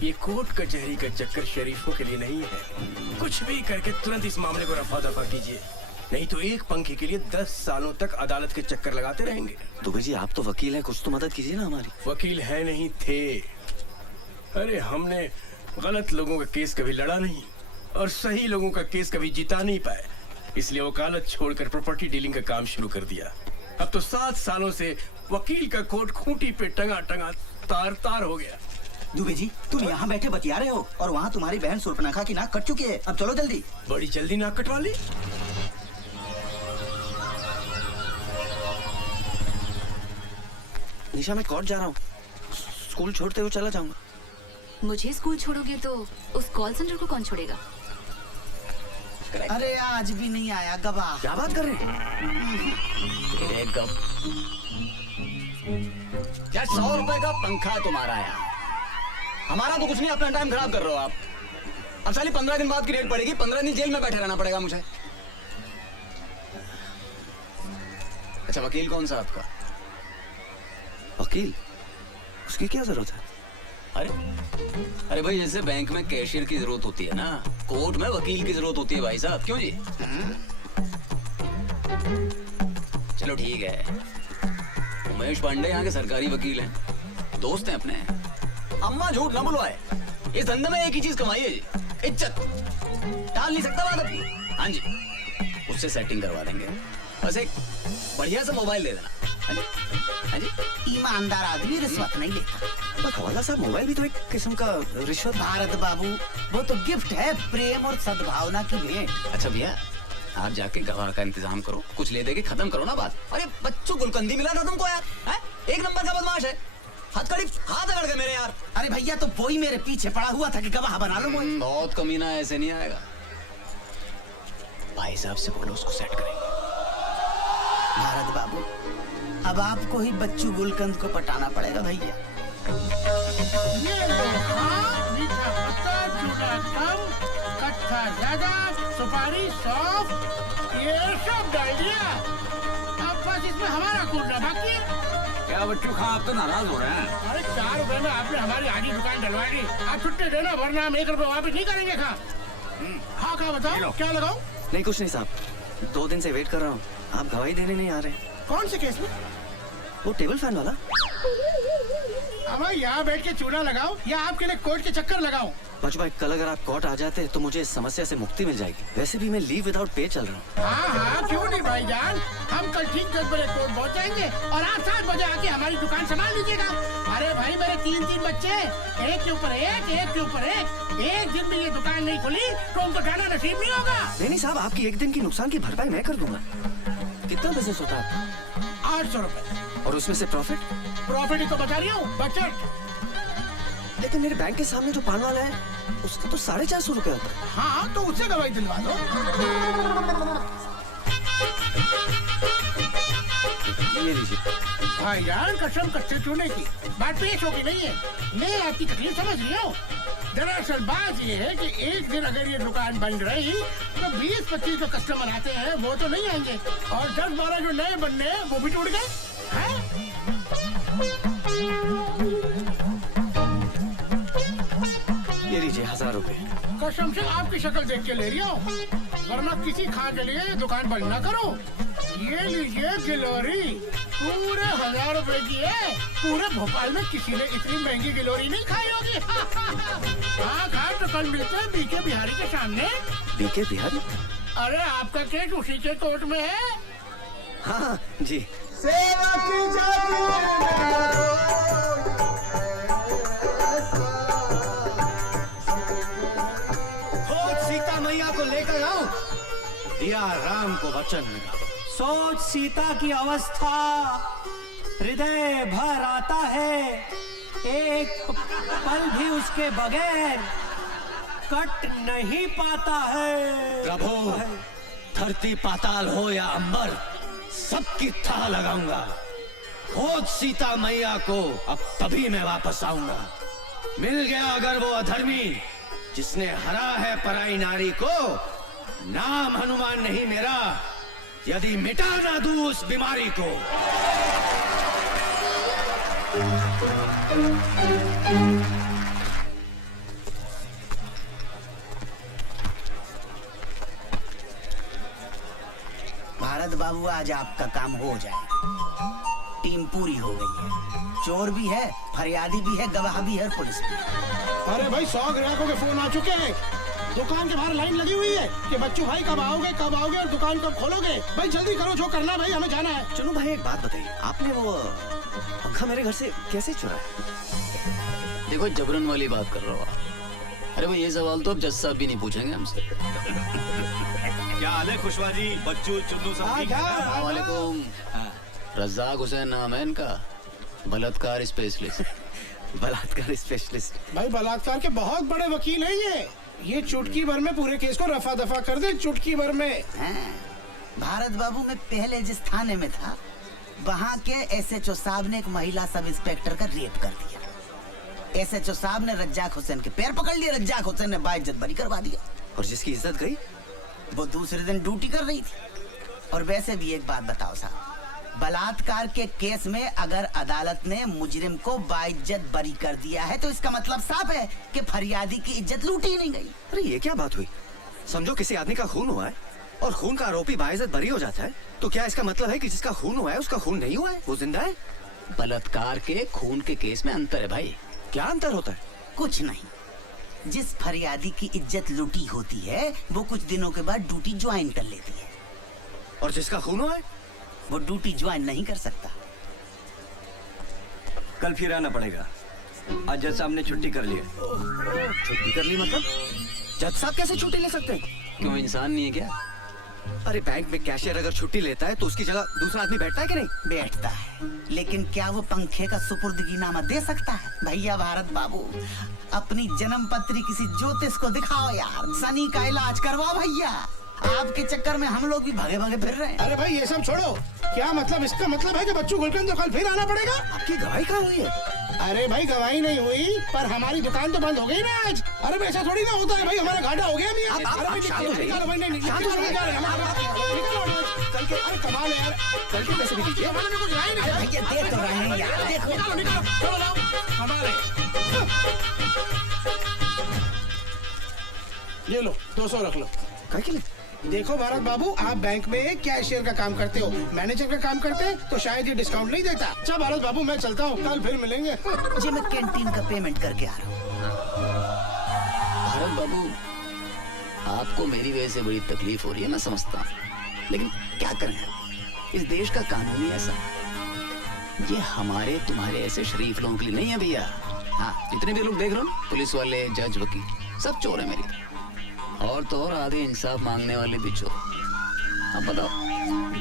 ये कोर्ट कचहरी का चक्कर शरीफों के लिए नहीं है। कुछ भी करके तुरंत इस मामले को रफा दफा कीजिए, नहीं तो एक पंखे के लिए 10 सालों तक अदालत के चक्कर लगाते रहेंगे। दुबे जी आप तो वकील हैं, कुछ तो मदद कीजिए ना हमारी। वकील है नहीं थे। अरे हमने गलत लोगों का केस कभी लड़ा नहीं और सही लोगों का केस कभी जिता नहीं पाए, इसलिए वकालत छोड़कर प्रॉपर्टी डीलिंग का काम शुरू कर दिया। अब तो 7 सालों से वकील का कोट खूंटी पे टंगा टंगा तार तार हो गया। दुबे जी तुम यहाँ बैठे बतिया रहे हो और वहाँ तुम्हारी बहन सुर्पनखा की नाक कट चुकी है। अब चलो जल्दी। बड़ी जल्दी नाक कटवा ली। निशा मैं कोर्ट जा रहा हूँ, स्कूल छोड़ते हुए चला जाऊंगा। मुझे स्कूल छोड़ोगे तो उस कॉल सेंटर को कौन छोड़ेगा? अरे आज भी नहीं आया गवाह। क्या बात कर रहे हैं? एक गप क्या 100 रुपए का पंखा है तुम्हारा यार? हमारा तो कुछ नहीं, अपना टाइम खराब कर रहे हो आप। अब साली 15 दिन बाद की रेट पड़ेगी, 15 दिन जेल में बैठे रहना पड़ेगा मुझे। अच्छा वकील कौन सा आपका? वकील? उसकी क्या जरूरत है? अरे भाई जैसे बैंक में कैशियर की जरूरत होती है ना, कोर्ट में वकील की जरूरत होती है भाई साहब। क्यों जी? चलो ठीक है, उमेश पांडे यहाँ के सरकारी वकील हैं, दोस्त हैं अपने। अम्मा झूठ ना बुलवाए, इस धंधे में एक ही चीज कमाई है जी, इज्जत। टाल नहीं सकता बात अपनी। हाँ जी, उससे सेटिंग करवा देंगे, बस एक बढ़िया सा मोबाइल दे देना। हाँ जी, हाँ जी। ईमानदार आदमी रिश्वत नहीं लेता। खवाजा साहब मोबाइल भी तो एक किस्म का रिश्वत। भारत बाबू, वो तो गिफ्ट है, प्रेम और सद्भावना की भेंट। अच्छा भैया, आप जाके गवाह का इंतजाम करो, कुछ ले दे के खत्म करो ना बात। अरे बच्चों गुलकंदी मिला था तुमको यार, है? एक नंबर का बदमाश है, हथकड़ी हाथ अकड़ गए मेरे यार। अरे भैया तो वही मेरे पीछे पड़ा हुआ था कि गवाह बना लो। बहुत कमीना, ऐसे नहीं आएगा। भाई साहब से बोलो उसको सेट करेंगे। भारत बाबू, अब आपको ही बच्चू गुलकंद को पटाना पड़ेगा भैया। ये मीठा पत्ता, चूड़ा कम, कट्ठा ज्यादा, सुपारी सौंफ, ये सब डाल दिया। अब बस इसमें हमारा कूटना बाकी है। क्या बच्चू खां, आप तो नाराज हो रहे हैं? अरे 4 रुपए में आपने हमारी आधी दुकान डलवा दी, आप छुट्टी देना वरना हम 1 रुपए वापस नहीं करेंगे। खा खा बताओ क्या लगाओ? नहीं कुछ नहीं साहब, 2 दिन से वेट कर रहा हूँ, आप गवाही देने नहीं आ रहे। कौन से केस में? वो टेबल फैन वाला। अब यहाँ बैठ के चूड़ा लगाओ या आपके लिए कोर्ट के चक्कर लगाओ? बच्चू भाई, कल अगर आप कोर्ट आ जाते तो मुझे इस समस्या से मुक्ति मिल जाएगी। वैसे भी मैं लीव विदाउट पे चल रहा हूँ। हाँ, क्यों नहीं भाईजान, हम कल ठीक 10 बजे कोर्ट पहुँचाएंगे और आप 7 बजे आके हमारी दुकान संभाल लीजिएगा। अरे भाई मेरे 3 बच्चे, एक के ऊपर एक के ऊपर एक दिन भी ये दुकान नहीं खुली तो उनको खाना नसीब नहीं होगा। नहीं साहब, आपकी एक दिन की नुकसान की भरपाई मैं कर दूंगा। कितना बिजनेस होता है? 800 रुपए। और उसमें से प्रॉफिट ही तो बता रही हूँ, बजट। लेकिन मेरे बैंक के सामने जो पान वाला है उसका तो 450 रुपए होता है। हाँ तो उससे गवाही दिलवा दो। ये लीजिए भाईजान, कसम कच्चे चूने की बात पेश होगी नहीं है, मैं आपकी तकलीफ समझ रही हूँ। दरअसल बात ये है कि एक दिन अगर ये दुकान बंद रही तो 20-25 जो कस्टमर आते हैं वो तो नहीं आएंगे और 10-12 जो नए बनने हैं वो भी टूट गए। ये लीजिए 1000 रुपए। कसम से आपकी शक्ल देख के ले रही हूँ, वरना किसी खा के लिए दुकान बंद ना करो। ये लीजिए गिलोरी, पूरे 1000 रुपए की है। पूरे भोपाल में किसी ने इतनी महंगी गिलोरी नहीं खाई होगी। हाँ खा तो कल मिलते हैं बीके बिहारी के सामने। बीके बिहारी? अरे आपका केस उसी के कोर्ट में है। हाँ जी। सेवा की जाती सीता मैया को लेकर आओ, दिया राम को वचन मिला। सोच सीता की अवस्था, हृदय भर आता है, एक पल भी उसके बगैर कट नहीं पाता है। प्रभु, धरती पाताल हो या अंबर, सबकी थाह लगाऊंगा। खोज सीता मैया को, अब तभी मैं वापस आऊंगा। मिल गया अगर वो अधर्मी जिसने हरा है पराई नारी को, नाम हनुमान नहीं मेरा, यदि मिटा ना दूं उस बीमारी को। भारत बाबू, आज आपका काम हो जाएगा। टीम पूरी हो गई है, चोर भी है, फरियादी भी है, गवाह भी है, पुलिस भी। अरे भाई 100 ग्राहकों के फोन आ चुके हैं, दुकान के बाहर लाइन लगी हुई है कि बच्चू भाई कब आओगे और दुकान कब खोलोगे। भाई जल्दी करो, जो करना भाई, हमें जाना है। चलो भाई, एक बात बताइए, आपने वो पंखा मेरे घर से कैसे चुराया? देखो जबरन वाली बात कर रहा हो आप। अरे भाई ये सवाल तो अब जज साहब भी नहीं पूछेंगे हमसे। क्या हाल है खुशवा जी, बच्चू चुन्नू सब ठीक है? वालेकुम। रज़ाक हुसैन नाम है इनका, बलात्कार स्पेशलिस्ट। बलात्कार स्पेशलिस्ट। भाई बलात्कार के बहुत बड़े वकील हैं ये चुटकी भर में पूरे केस को रफा दफा कर दे, चुटकी भर में। भारत बाबू में पहले जिस थाने में था वहाँ के SHO साहब ने एक महिला सब इंस्पेक्टर का रेप कर दिया। SHO साहब ने रज्जाक हुसैन के पैर पकड़ लिए, रज्जाक हुसैन ने बाइज्जत बरी करवा दिया। और जिसकी इज्जत गई वो दूसरे दिन ड्यूटी कर रही थी। और वैसे भी एक बात बताओ साहब, बलात्कार के केस में अगर अदालत ने मुजरिम को बाइज्जत बरी कर दिया है तो इसका मतलब साफ है कि फरियादी की इज्जत लूटी नहीं गई। अरे ये क्या बात हुई? समझो किसी आदमी का खून हुआ है और खून का आरोपी बाइज्जत बरी हो जाता है, तो क्या इसका मतलब है कि जिसका खून हुआ है उसका खून नहीं हुआ है, वो जिंदा है? बलात्कार के खून के केस में अंतर है भाई। क्या अंतर होता है? कुछ नहीं। जिस फरियादी की इज्जत लूटी होती है वो कुछ दिनों के बाद ड्यूटी ज्वाइन कर लेती है, और जिसका खून हुआ है वो ड्यूटी ज्वाइन नहीं कर सकता। कल फिर आना पड़ेगा। आज जज साहब ने छुट्टी कर ली है। छुट्टी कर ली मतलब? जज साहब कैसे छुट्टी ले सकते हैं? क्यों, इंसान नहीं है क्या? अरे बैंक में कैशियर अगर छुट्टी लेता है तो उसकी जगह दूसरा आदमी बैठता है कि नहीं? बैठता है, लेकिन क्या वो पंखे का सुपुर्दगीनामा दे सकता है? भैया भारत बाबू, अपनी जन्म पत्री किसी ज्योतिष को दिखाओ यार, शनि का इलाज करवाओ भैया। आपके चक्कर में हम लोग भी भगे भगे फिर रहे हैं। अरे भाई ये सब छोड़ो, क्या मतलब? इसका मतलब है कि बच्चू गुलकंद तो कल फिर आना पड़ेगा। आपकी गवाही कहाँ हुई है? अरे भाई गवाही नहीं हुई, पर हमारी दुकान तो बंद हो गई ना आज। अरे भाई ऐसा थोड़ी ना होता है भाई, हमारा घाटा हो गया भी। शांत हो जाइए। अरे कमाल है यार, कल के पैसे भी दीजिए। भैया दे तो रहे हैं यार, देखो। ये लो 200 रख लो। क्या के लिए? देखो भारत बाबू, आप बैंक में कैशियर का काम करते हो, मैनेजर का काम करते हैं तो शायद ये डिस्काउंट नहीं देता। अच्छा भारत बाबू मैं चलता हूँ, कल फिर मिलेंगे। जी मैं कैंटीन का पेमेंट करके आ रहा हूँ। भारत बाबू, आपको मेरी वजह से बड़ी तकलीफ हो रही है, मैं समझता हूँ, लेकिन क्या करें, इस देश का कानून ही ऐसा। ये हमारे तुम्हारे ऐसे शरीफ लोगों के लिए नहीं है भैया। हाँ, जितने भी लोग देख रहे हो, पुलिस वाले, जज, वकील, सब चोर है मेरी। और तो और आधे इंसाफ मांगने वाले भी चोर। अब बताओ,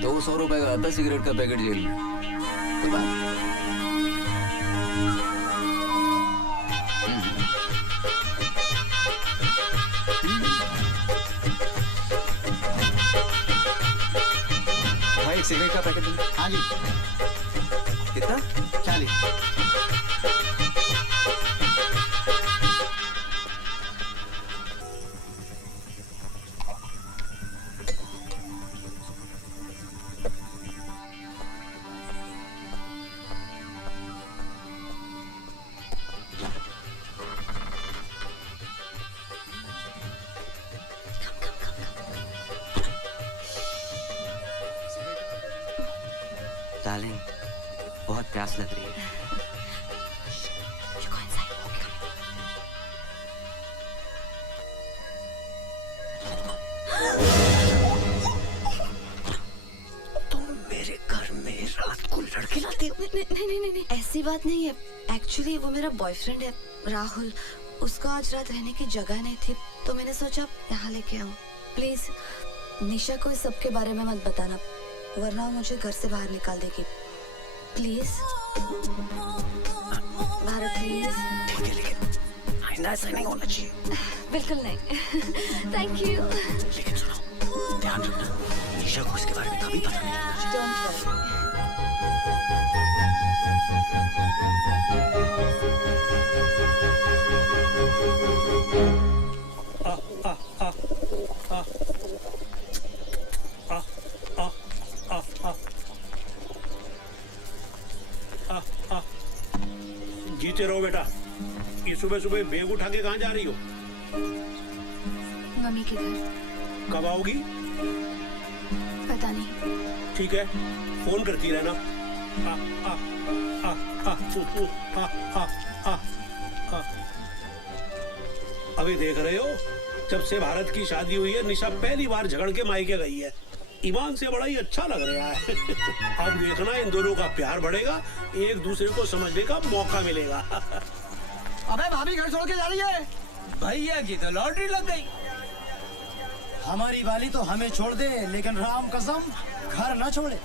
200 रुपए का आता सिगरेट का पैकेट जेल में। भाई एक सिगरेट का पैकेट दो। हाँ जी। कितना? 40। डार्लिंग, बहुत प्यास लग रही है। तुम मेरे घर में रात को लड़के लाते हो? नहीं, ऐसी बात नहीं है। एक्चुअली वो मेरा बॉयफ्रेंड है राहुल, उसका आज रात रहने की जगह नहीं थी तो मैंने सोचा यहाँ लेके आऊँ। प्लीज निशा को इस सब के बारे में मत बताना, वरना मुझे घर से बाहर निकाल देगी। Please Bharat please. ठीक है, लेकिन आइंदा ऐसा नहीं होना चाहिए। बिल्कुल नहीं। Thank you. लेकिन सुनो, ध्यान रखना, निशा को इसके बारे में कभी पता नहीं लगना चाहिए। Don't worry. जीते रहो बेटा। ये सुबह सुबह बैग उठा के कहाँ जा रही हो? मम्मी के घर। कब आओगी? पता नहीं। ठीक है, फोन करती रहना। अभी देख रहे हो, जब से भारत की शादी हुई है निशा पहली बार झगड़ के मायके गई है। ईमान से बड़ा ही अच्छा लग रहा है। अब देखना इन दोनों का प्यार बढ़ेगा, एक दूसरे को समझने का मौका मिलेगा। अबे भाभी घर छोड़ के जा रही है। भैया की तो लॉटरी लग गई। हमारी वाली तो हमें छोड़ दे, लेकिन राम कसम घर न छोड़े।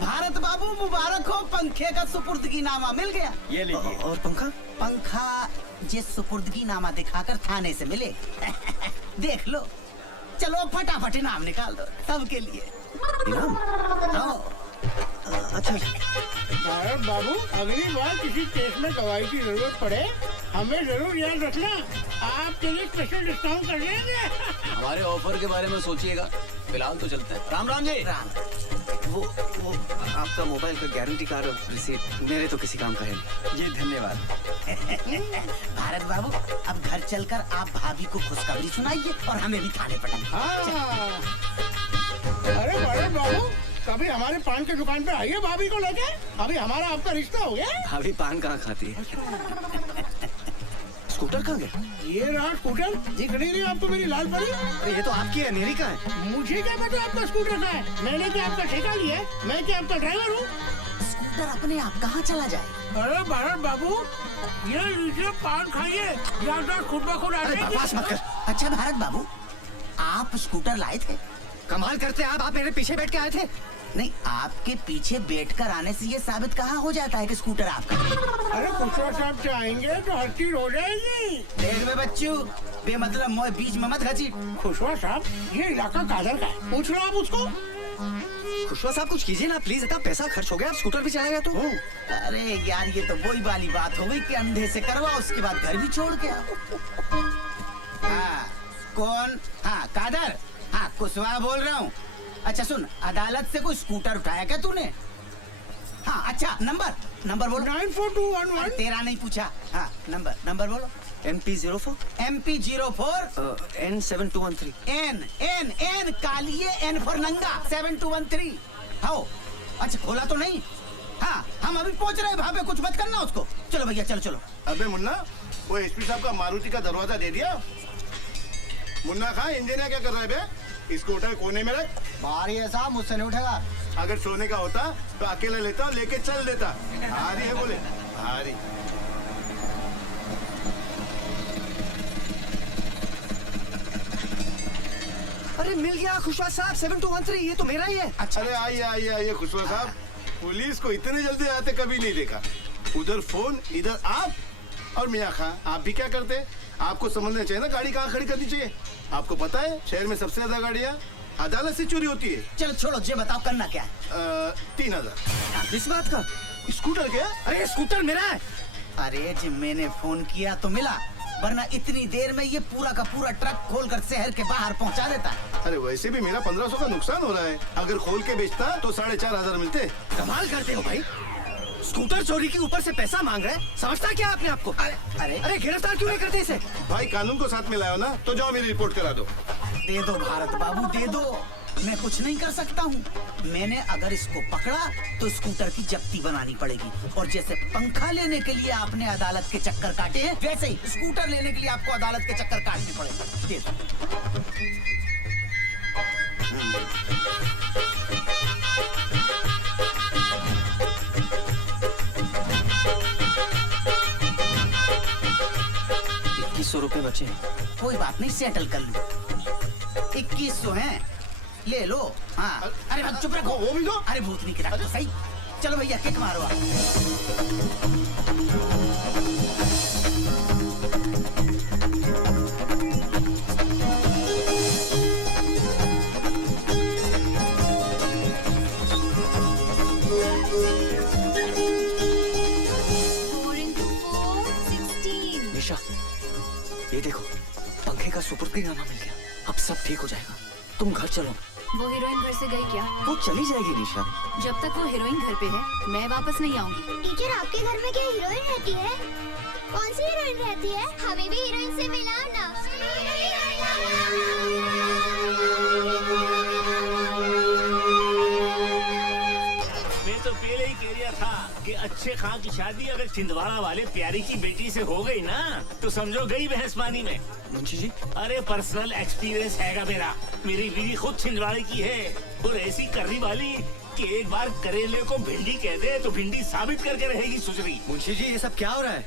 भारत बाबू मुबारक हो, पंखे का सुपुर्दगी नामा मिल गया। ये लीजिए। और पंखा? पंखा जिस सुपुर्दगी नामा दिखाकर थाने से मिले देख लो। चलो फटाफट इनाम निकाल दो सबके लिए। इनाम? अच्छा। भारत बाबू, अगली बार किसी केस में गवाही की जरूरत पड़े हमें जरूर याद रखना, आपके लिए स्पेशल डिस्काउंट कर देंगे। हमारे ऑफर के बारे में सोचिएगा, फिलहाल तो चलते हैं। राम राम जी। राम। वो आपका मोबाइल का गारंटी कार्ड और रिसीट मेरे तो किसी काम का है नहीं। जी धन्यवाद। भारत बाबू, अब घर चलकर आप भाभी को खुशखबरी सुनाइए और हमें भी थाने पटाइए। अरे भारत बाबू, कभी हमारे पान की दुकान पे आइए भाभी को लेके, अभी हमारा आपका रिश्ता हो गया। भाभी पान कहाँ खाती है? स्कूटर कहाँ गया? ये रहा स्कूटर, दिख नहीं रही आपको मेरी लाल परी? अरे ये तो आपकी है, मेरी कहाँ है? मुझे क्या पता आपका स्कूटर का है? मैंने क्या आपका ठेका लिया है? मैं क्या आपका ड्राइवर हूँ? स्कूटर अपने आप कहाँ चला जाए? अरे भारत बाबू, ये लीजिए पान खाइए, याददाश्त खुद ब खुद आ जाएगी। बकवास मत कर। अच्छा भारत बाबू, आप स्कूटर लाए थे? कमाल करते आप मेरे पीछे बैठ के आए थे? नहीं, आपके पीछे बैठकर आने से ये साबित कहाँ हो जाता है कि स्कूटर आपका? अरे खुशवा साहब चाहेंगे तो हर चीज हो जाएगी। देख में बच्चू, बेमतलब मोए बीच में मत घसीट। खुशवा साहब, ये इलाका कादर का है, पूछ लो आप उसको। खुशवा साहब कुछ कीजिए ना प्लीज, इतना पैसा खर्च हो गया, आप स्कूटर भी चलाएगा तो? अरे यार, ये तो वही वाली बात हो गई कि अंधे से करवा, उसके बाद घर भी छोड़ के आओ। हाँ, कौन? हाँ कादर, हाँ कुशवाहा बोल रहा हूँ। अच्छा सुन, अदालत से कोई स्कूटर उठाया क्या तूने? हाँ अच्छा, नंबर बोलो। 94211। तेरा नहीं पूछा। हाँ नंबर बोलो। MP04 N7213 N कालिए N फॉर नंगा 7213। हाँ अच्छा, खोला तो नहीं? हाँ हम अभी पहुंच रहे हैं, भाभी कुछ मत करना उसको। चलो भैया चलो। अबे मुन्ना, वो एसपी साहब का मारुति का दरवाजा दे दिया? मुन्ना खां, इंजीनियर क्या कर रहा है बे? इसको उठा कोने में रख। भारी है साहब, मुझसे नहीं उठेगा। अगर सोने का होता तो अकेला लेता, लेके चल देता। भारी है बोले, भारी। अरे मिल गया खुशवा साहब, 7213, ये तो मेरा ही है। अच्छा। अरे आइए खुशवा साहब, पुलिस को इतने जल्दी आते कभी नहीं देखा। उधर फोन, इधर आप। और मियाँ खां, आप भी क्या करते? आपको समझना चाहिए ना गाड़ी कहाँ खड़ी करनी चाहिए। आपको पता है शहर में सबसे ज्यादा गाड़ियाँ अदालत से चोरी होती है। चलो छोड़ो, ये बताओ करना क्या है? 3000। इस बात का? स्कूटर क्या? अरे स्कूटर मेरा है। अरे जी मैंने फोन किया तो मिला, वरना इतनी देर में ये पूरा का पूरा ट्रक खोलकर शहर के बाहर पहुंचा देता। अरे वैसे भी मेरा 1500 का नुकसान हो रहा है, अगर खोल के बेचता तो 4500 मिलते। कमाल करते हो भाई, स्कूटर चोरी के ऊपर से पैसा मांग रहे हैं, समझता क्या आपने आपको? अरे गिरफ्तार क्यों नहीं करते इसे? भाई कानून को साथ में लाओ ना, तो जाओ मेरी रिपोर्ट करा दो। दे दो भारत बाबू, दे दो। मैं कुछ नहीं कर सकता हूँ। मैंने अगर इसको पकड़ा तो स्कूटर की जब्ती बनानी पड़ेगी, और जैसे पंखा लेने के लिए आपने अदालत के चक्कर काटे हैं, वैसे ही स्कूटर लेने के लिए आपको अदालत के चक्कर काटने पड़ेंगे। दे दो। ₹2100 बचे। कोई बात नहीं, सेटल कर लो। 2100 हैं, ले लो। हाँ अरे चुप रखो। वो भी दो। अरे भूत नहीं गिरा तो सही। चलो भैया किक मारो आप। निशा, ये देखो, पंखे का सुपुर्दगीनामा मिल गया। अब सब ठीक हो जाएगा, तुम घर चलो। वो हीरोइन घर से गई क्या? वो चली जाएगी निशा। जब तक वो हीरोइन घर पे है, मैं वापस नहीं आऊंगी। टीचर, आपके घर में क्या हीरोइन रहती है? कौन सी हीरोइन रहती है? हमें भी हीरोइन से मिलाओ ना। मैं तो पहले ही कह रहा था कि अच्छे खां की शादी अगर छिंदवाड़ा वाले प्यारी की बेटी से हो गई ना, तो समझो गई भैंस पानी में। मुंशी जी, अरे पर्सनल एक्सपीरियंस हैगा मेरा। मेरी बीवी खुद छिंदवाड़े की है, और ऐसी करनी वाली कि एक बार करेले को भिंडी कह दे तो भिंडी साबित करके रहेगी सुसरी। मुंशी जी, ये सब क्या हो रहा है?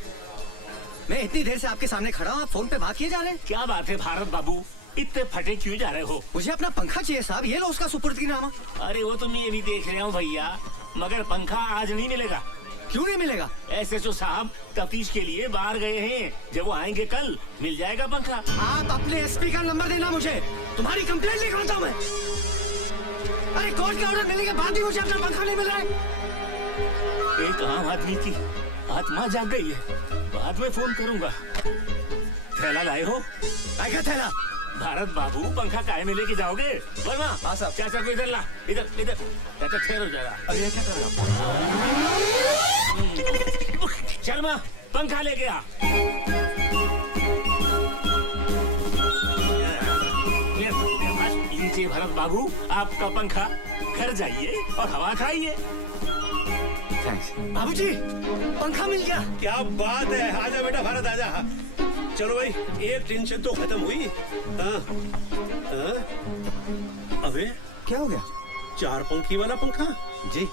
मैं इतनी देर से आपके सामने खड़ा हूँ, आप फोन पे बात किए जा रहे हैं। क्या बात है भारत बाबू, इतने फटे क्यों जा रहे हो? मुझे अपना पंखा चाहिए साहब, ये लो उसका सुपुर्दगीनामा। अरे वो तो मैं भी देख रहा हूँ भैया, मगर पंखा आज नहीं मिलेगा। क्यों नहीं मिलेगा? एसएचओ साहब तफ्तीश के लिए बाहर गए हैं, जब वो आएंगे कल मिल जाएगा पंखा। आप अपने एसपी का नंबर देना मुझे, तुम्हारी कंप्लेंट लिख रहा था मैं। अरे कोर्ट के ऑर्डर मिलने के बाद भी मुझे अपना पंखा नहीं मिल रहा है। एक आम आदमी की आत्मा जाग गई है, बाद में फोन करूंगा। थैला लाए हो? क्या थैला? भारत बाबू पंखा काहे में लेके जाओगे? वर्मा, हाँ साहब। चाचा को इधर ला, इधर इधर। चाचा ठहरो जरा। अरे क्या कर रहे हो? शर्मा पंखा लेके आ। लीजिए भरत बाबू आपका पंखा, घर जाइए और हवा खाइए। बाबूजी पंखा मिल गया। क्या बात है, आजा बेटा भारत आजा। चलो भाई एक टेंशन तो खत्म हुई। अबे क्या हो गया? 4 पंखी वाला पंखा जी,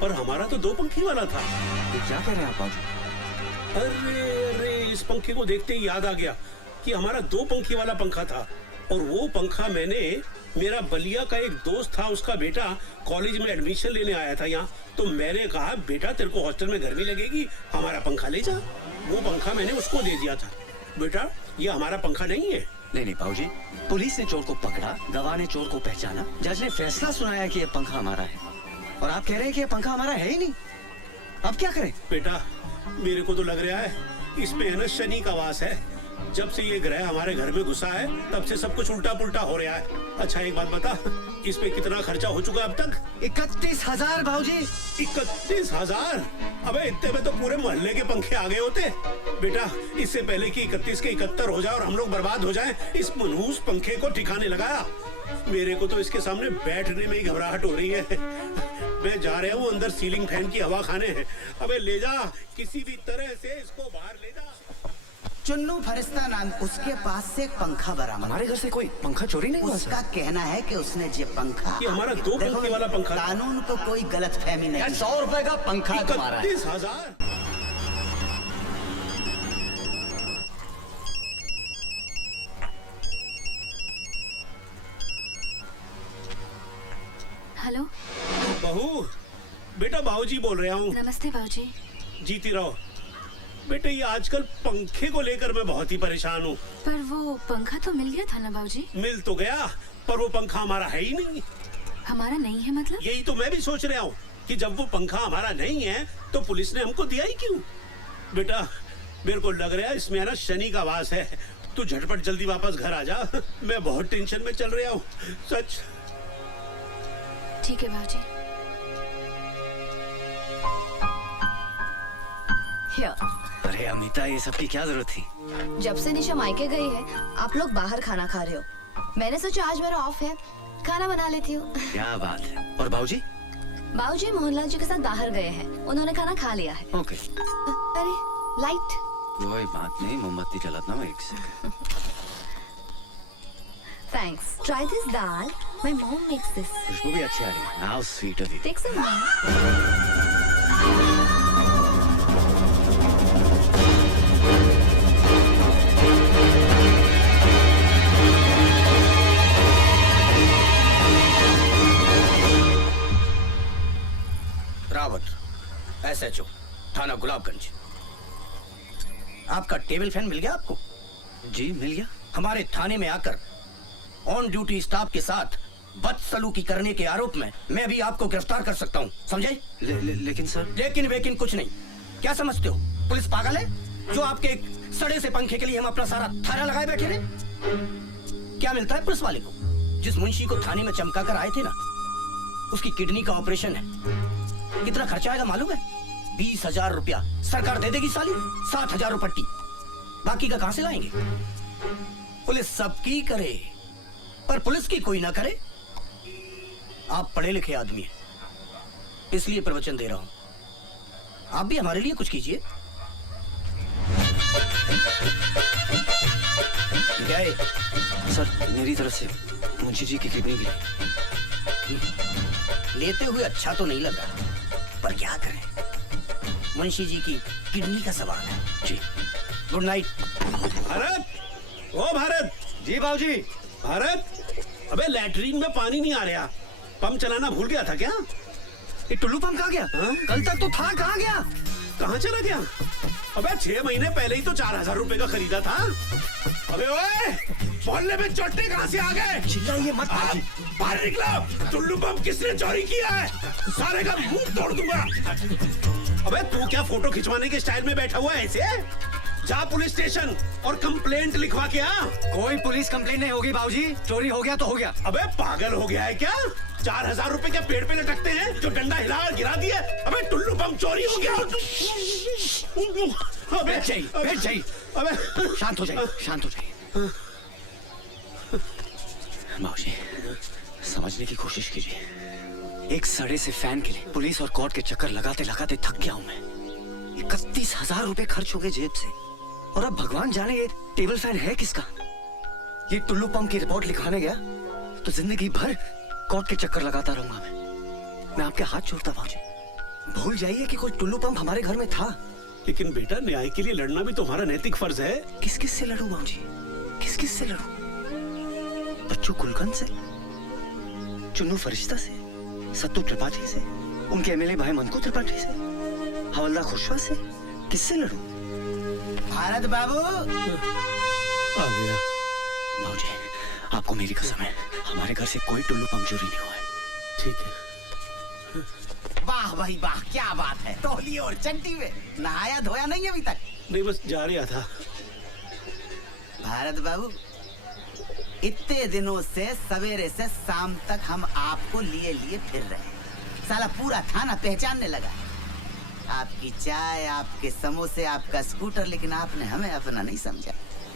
पर हमारा तो 2 पंखी वाला था। क्या कह रहे हैं आप बाबू? अरे इस पंखे को देखते ही याद आ गया कि हमारा 2 पंखी वाला पंखा था, और वो पंखा मैंने, मेरा बलिया का एक दोस्त था, उसका बेटा कॉलेज में एडमिशन लेने आया था यहाँ, तो मैंने कहा बेटा तेरे को हॉस्टल में गर्मी लगेगी, हमारा पंखा ले जा। वो पंखा मैंने उसको दे दिया था। बेटा ये हमारा पंखा नहीं है। नहीं बाबूजी, पुलिस ने चोर को पकड़ा, गवाह ने चोर को पहचाना, जज ने फैसला सुनाया कि ये पंखा हमारा है, और आप कह रहे हैं कि ये पंखा हमारा है ही नहीं। अब क्या करें? बेटा मेरे को तो लग रहा है इस पे है ना शनि का वास है। जब से ये ग्रह हमारे घर में घुसा है तब से सब कुछ उल्टा पुल्टा हो रहा है। अच्छा एक बात बता, इस पे कितना खर्चा हो चुका अब तक? 31,000 भाऊजी। 31,000? अबे इतने में तो पूरे मोहल्ले के पंखे आ गए होते। बेटा इससे पहले कि 31 के 71 हो जाए और हम लोग बर्बाद हो जाएं, इस मनहूस पंखे को ठिकाने लगाया। मेरे को तो इसके सामने बैठने में ही घबराहट हो रही है। मैं जा रहा हूँ अंदर सीलिंग फैन की हवा खाने हैं। अबे ले जा, किसी भी तरह से इसको बाहर ले जा। चुन्नू फरिश्ता नाम उसके पास से एक पंखा बरामद। हमारे घर से कोई पंखा चोरी नहीं हुआ? उसका कहना है कि उसने ये पंखा, ये हमारा 2 पंखे वाला पंखा। कानून को कोई गलत फहमी नहीं। 100 रुपए का पंखा तुम्हारा है। 31,000? हेलो बहू, बेटा बाबूजी बोल रहा हूँ। नमस्ते बाबूजी। जीती रहो। बेटे ये आजकल पंखे को लेकर मैं बहुत ही परेशान हूँ। पर वो पंखा तो मिल गया था ना बाबूजी? मिल तो गया, पर वो पंखा हमारा है ही नहीं। हमारा नहीं है मतलब? यही तो मैं भी सोच रहा हूँ कि जब वो पंखा हमारा नहीं है तो पुलिस ने हमको दिया ही क्यों? बेटा मेरे को लग रहा है इसमें है ना शनि का वास है। तू झटपट जल्दी वापस घर आ जा, मैं बहुत टेंशन में चल रहा हूँ सच। ठीक है बाबूजी। अरे अमिता ये सब की क्या जरूरत थी? जब से निशा मायके गई है आप लोग बाहर खाना खा रहे हो, मैंने सोचा आज मेरा ऑफ है, खाना बना लेती हूँ। क्या बात है। और बाबूजी? बाबूजी मोहनलाल जी के साथ बाहर गए हैं, उन्होंने खाना खा लिया है। ओके। अरे लाइट। कोई बात नहीं, मोमबत्ती जलाता हूँ 1 second. Thanks. Try this dal, my mom makes this. खुशबू भी अच्छी आ रही है। How sweet of you. Take some. Rawat, SHO, थाना गुलाबगंज। आपका टेबल फैन मिल गया आपको? जी मिल गया। हमारे थाने में आकर ऑन ड्यूटी स्टाफ के साथ बदसलूकी करने के आरोप में मैं भी आपको गिरफ्तार कर सकता हूँ, समझे? लेकिन सर। लेकिन वेकिन कुछ नहीं। क्या समझते हो पुलिस पागल है जो आपके एक सड़े से पंखे के लिए हम अपना सारा थाना लगाए बैठे रहे? क्या मिलता है पुलिस वाले को? जिस मुंशी को थाने में चमका कर आए थे ना, उसकी किडनी का ऑपरेशन है। कितना खर्चा आएगा मालूम है? 20,000 रुपया सरकार दे देगी साली, 7,000 रुपट्टी। बाकी का कहां से लाएंगे? पुलिस सबकी करे पर पुलिस की कोई ना करे। आप पढ़े लिखे आदमी हैं, इसलिए प्रवचन दे रहा हूं। आप भी हमारे लिए कुछ कीजिए। गए सर, मेरी तरफ से मुंशी जी की किडनी भी लेते हुए अच्छा तो नहीं लगा, पर क्या करें, मुंशी जी की किडनी का सवाल है। जी गुड नाइट। भारत, ओ भारत। जी बाबूजी। भारत, अबे लैट्रीन में पानी नहीं आ रहा, पंप चलाना भूल गया था क्या? ये टुल्लू पंप कहाँ गया? कल तक तो था, कहाँ गया? कहाँ चला गया? अबे 6 महीने पहले ही तो 4000 रुपए का खरीदा था। अबे ओए, मोहल्ले में चोटे कहाँ से आ गए? चिल्लाइए मत। बाहर निकलो। टुल्लू पंप किसने चोरी किया है? सारे का मुंह तोड़ दूंगा। अबे तू क्या फोटो खिंचवाने के स्टाइल में बैठा हुआ है ऐसे? जा पुलिस स्टेशन और कंप्लेंट लिखवा के आ। कोई पुलिस कंप्लेंट नहीं होगी बाबूजी, चोरी हो गया तो हो गया। अबे पागल हो गया है क्या? 4000 रुपए क्या पेड़ पे लटकते हैं जो डंडा हिला और गिरा दिए? अबे टुल्लू पंप चोरी हो गया। अबे बैठ जाइए। अबे शांत हो जाइए, शांत हो जाइए। बाबूजी समझने की कोशिश कीजिए। एक सड़े से फैन के लिए पुलिस और कोर्ट के चक्कर लगाते लगाते थक गया हूं मैं। 31,000 रुपए खर्च हो गए जेब से, और अब भगवान जाने ये टेबल फैन है किसका। ये टुल्लू पंप की रिपोर्ट लिखवाने गया तो जिंदगी भर कोर्ट के चक्कर लगाता रहूंगा मैं आपके हाथ जोड़ता बाबूजी, भूल जाइए कि कोई टुल्लू पंप हमारे घर में था। लेकिन बेटा न्याय के लिए लड़ना भी तुम्हारा नैतिक फर्ज है। किस किस से लड़ूं बाबूजी, किस किस से लड़ूं? बच्चू कुलकर्णी से, चुन्नू फरिश्ता से, सत्तू त्रिपाठी से, उनके एमएलए भाई मनकू त्रिपाठी से, हवलदार खुशवा से, किससे लड़ूं? भारत बाबू आ गया। बाबूजी आपको मेरी कसम है, हमारे घर से कोई टुल्लू पंप चोरी नहीं हुआ है। ठीक है। वाह भाई वाह, क्या बात है। तौलिए और चड्डी में नहाया धोया नहीं अभी तक? नहीं, बस जा रहा था। भारत बाबू इतने दिनों से सवेरे से शाम तक हम आपको लिए लिए फिर रहे हैं। साला पूरा थाना पहचानने लगा। आपकी चाय, आपके समोसे, आपका स्कूटर, लेकिन आपने हमें अपना नहीं समझा।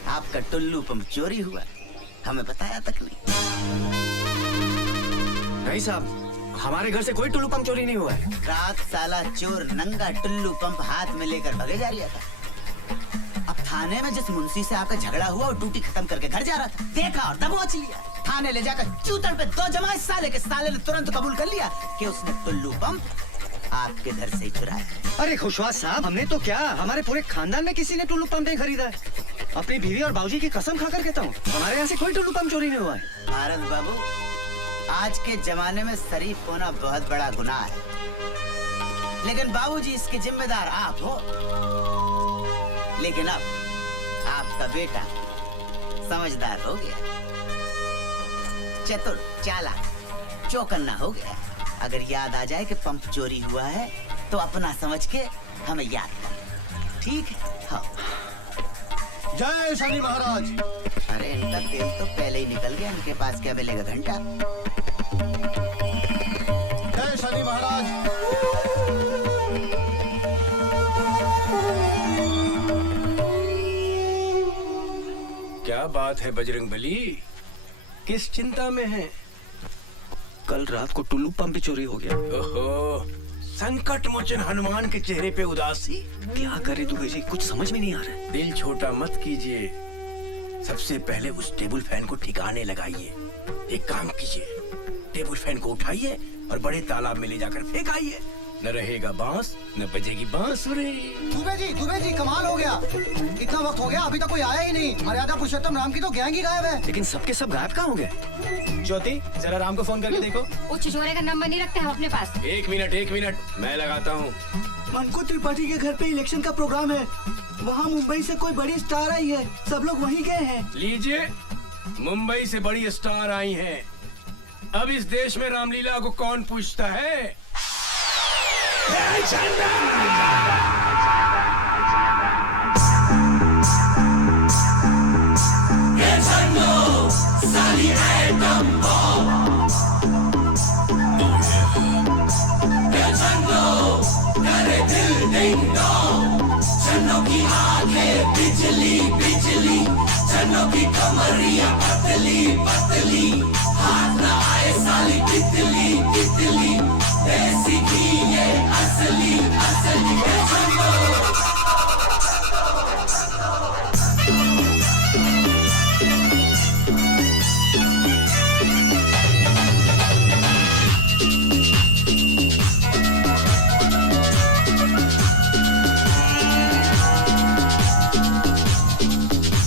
आपका टुल्लू पंप चोरी हुआ, हमें बताया तक नहीं। नहीं साहब, हमारे घर से कोई टुल्लू पंप चोरी नहीं हुआ है। रात साला चोर नंगा टुल्लू पंप हाथ में लेकर भगे जा रहा था। अब थाने में जिस मुंशी से आपका झगड़ा हुआ और ड्यूटी खत्म करके घर जा रहा था, देखा और दबोच लिया। थाने ले जाकर चूतड़ पे 2 जमाए साले के। साले ने तुरंत कबूल कर लिया कि उसने टुल्लू पंप आपके घर से ही चुराया। अरे खुशवा साहब, हमने तो क्या, हमारे पूरे खानदान में किसी ने टुल्लू पंप नहीं खरीदा है। अपनी बीवी और बाबूजी की कसम खाकर कहता हूँ, हमारे यहाँ से कोई टुल्लू पंप चोरी नहीं हुआ है। भारत बाबू, आज के जमाने में शरीफ होना बहुत बड़ा गुनाह है, लेकिन बाबूजी इसके जिम्मेदार आप हो। लेकिन अब आपका बेटा समझदार हो गया, चतुर, चालाक, चौकन्ना हो गया। अगर याद आ जाए कि पंप चोरी हुआ है तो अपना समझ के हमें याद कर। ठीक है? हाँ। जय शनि महाराज। अरे इनका तेल तो पहले ही निकल गया, इनके पास क्या मिलेगा घंटा। जय शनि महाराज। क्या बात है बजरंगबली, किस चिंता में है? कल रात को टुल्लू पंप भी चोरी हो गया। ओहो, संकट मोचन हनुमान के चेहरे पे उदासी। क्या करे दुबे जी, कुछ समझ में नहीं आ रहा है। दिल छोटा मत कीजिए, सबसे पहले उस टेबल फैन को ठिकाने लगाइए। एक काम कीजिए, टेबल फैन को उठाइए और बड़े तालाब में ले जाकर फेंकाइए। न रहेगा बांस, न बजेगी बांसुरी। दुबे जी कमाल हो गया। इतना वक्त हो गया, अभी तक कोई आया ही नहीं। मर्यादा पुरुषोत्तम राम की तो गैंग ही गायब है। लेकिन सबके सब गायब कहाँ हो गए? ज्योति, जरा राम को फोन करके देखो। वो छिछोरे का नंबर नहीं रखते हम अपने पास। एक मिनट, मैं लगाता हूँ। मनकू त्रिपाठी के घर पे इलेक्शन का प्रोग्राम है। वहाँ मुंबई से कोई बड़ी स्टार आई है, सब लोग वहीं गए हैं। लीजिए, मुंबई से बड़ी स्टार आई हैं। अब इस देश में रामलीला को कौन पूछता है? चन्नों की आंखें बिजली बिजली, चन्नों की कमरिया पतली पतली, हाथ न आए साली तितली तितली, ऐसी की ये असली असली।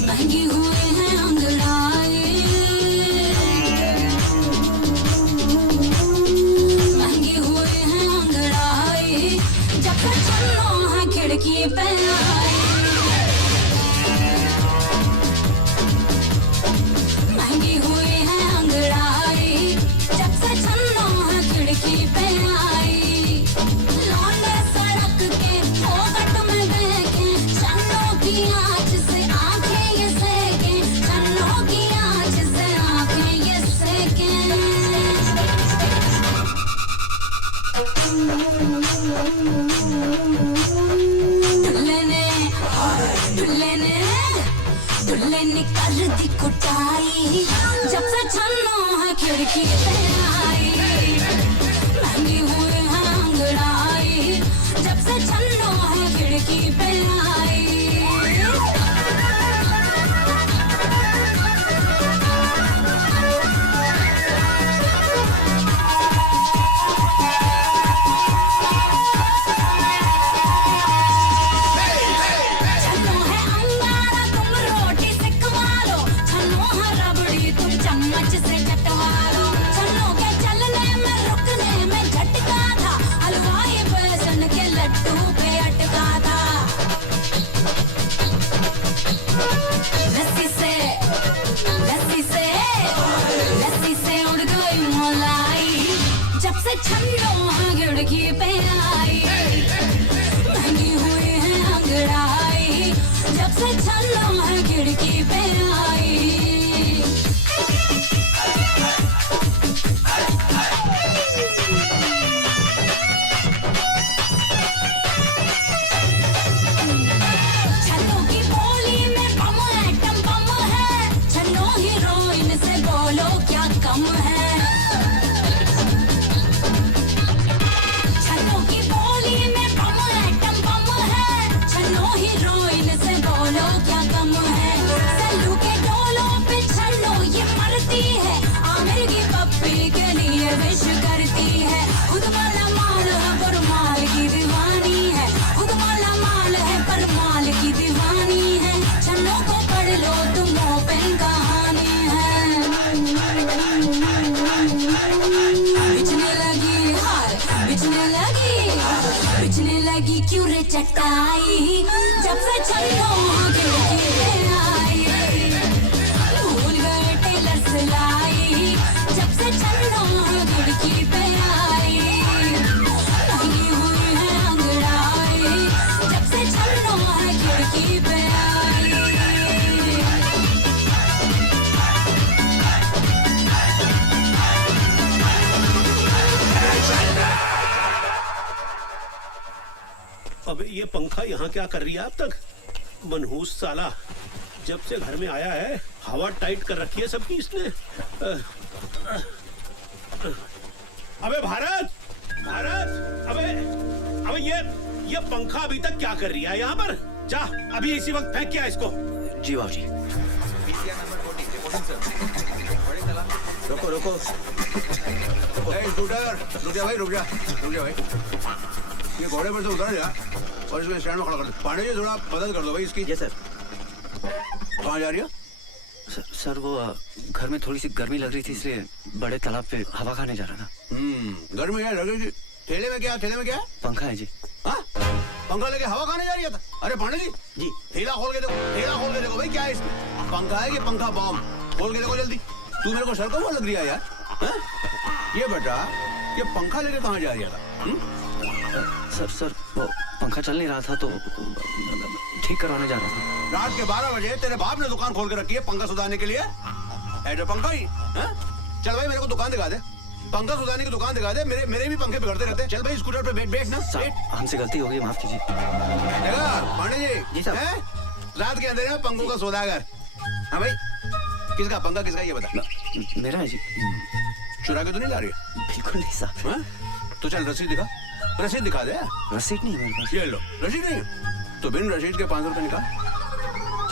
महंगी हुए हैं अंगड़ाई, महंगी हुए हैं अंगड़ाई। दुल्ले ने कर दी कुटाई जब से छन्नो है खिड़की पे आई महंगी हुए हैं अंगड़ाई जब से छन्नो है खिड़की पे आई खिड़की पे आई महंगी हुई है अंगड़ाई जब से छन्नो है खिड़की पे आई छन्नो की बोली में बम एटम बम है छन्नो हीरोइन से बोलो क्या कम है विश करती है खुद वाला माल है पर माल की दीवानी है खुद वाला माल है पर माल की दीवानी है छन्नो को पढ़ लो तुम ओपन कहानी है बिछने लगी क्यों रे चटाई जब से छन्नो खिड़की पे आई भूल गए टेलर सिलाई जब से छन्नो खिड़की पे आई महंगी हुई है अंगड़ाई जब से छन्नो है खिड़की पे आई अबे ये पंखा यहाँ क्या कर रही है अब तक? मनहूस साला, जब से घर में आया है हवा टाइट कर रखी है सबकी इसने। अबे भारत, भारत, अबे ये पंखा अभी तक क्या कर रही है यहाँ पर? जा अभी इसी वक्त फेंक क्या इसको। जी बाबूजी। रुको रुको रुक जा भाई, रुक जा भाई, ये घोड़े पर से उतर जा और इसको स्टैंड में खड़ा कर दो। पांडे जी थोड़ा मदद कर दो भाई इसकी। सर। कहाँ जा रही है? सर वो घर में थोड़ी सी गर्मी लग रही थी इसलिए बड़े तालाब पे हवा खाने जा रहा था। गर्मी है लग रही थी। थैले में क्या है? पंखा है जी। हाँ पंखा लेके हवा खाने जा रही था? अरे पांडे जी थैला खोल के देखो भाई क्या है इसमें? पंखा है कि पंखा बॉम्ब? खोल के देखो जल्दी। तू मेरे को सर को लग रही है यार। ये बेटा ये पंखा लेके कहाँ जा रही था? सर वो पंखा चल नहीं रहा था तो ठीक करवाने जा रहा था। रात के 12 बजे तेरे बाप ने दुकान खोल के रखी है पंखा सुधारने के लिए? ऐसा पंखा ही? चल भाई मेरे को दुकान दिखा दे, पंखा सुधारने की दुकान दिखा दे। मेरे भी पंखे बिगड़ते रहते हैं। चल भाई स्कूटर पे बैठ ना। हमसे गलती हो गई, माफ कीजिए। पांडे जी रात के अंधेरे में पंखों का सौदागर। हाँ भाई किसका पंखा किसका ये बता। मेरा है जी। चुरा के तो नहीं ला रही है? बिल्कुल नहीं साहब। तो चल रसीद दिखा, रसीद दिखा दे। रसीद नहीं है मेरे पास। ये लो रसीद नहीं है तो बिन रसीद के 500 रुपए निकाल।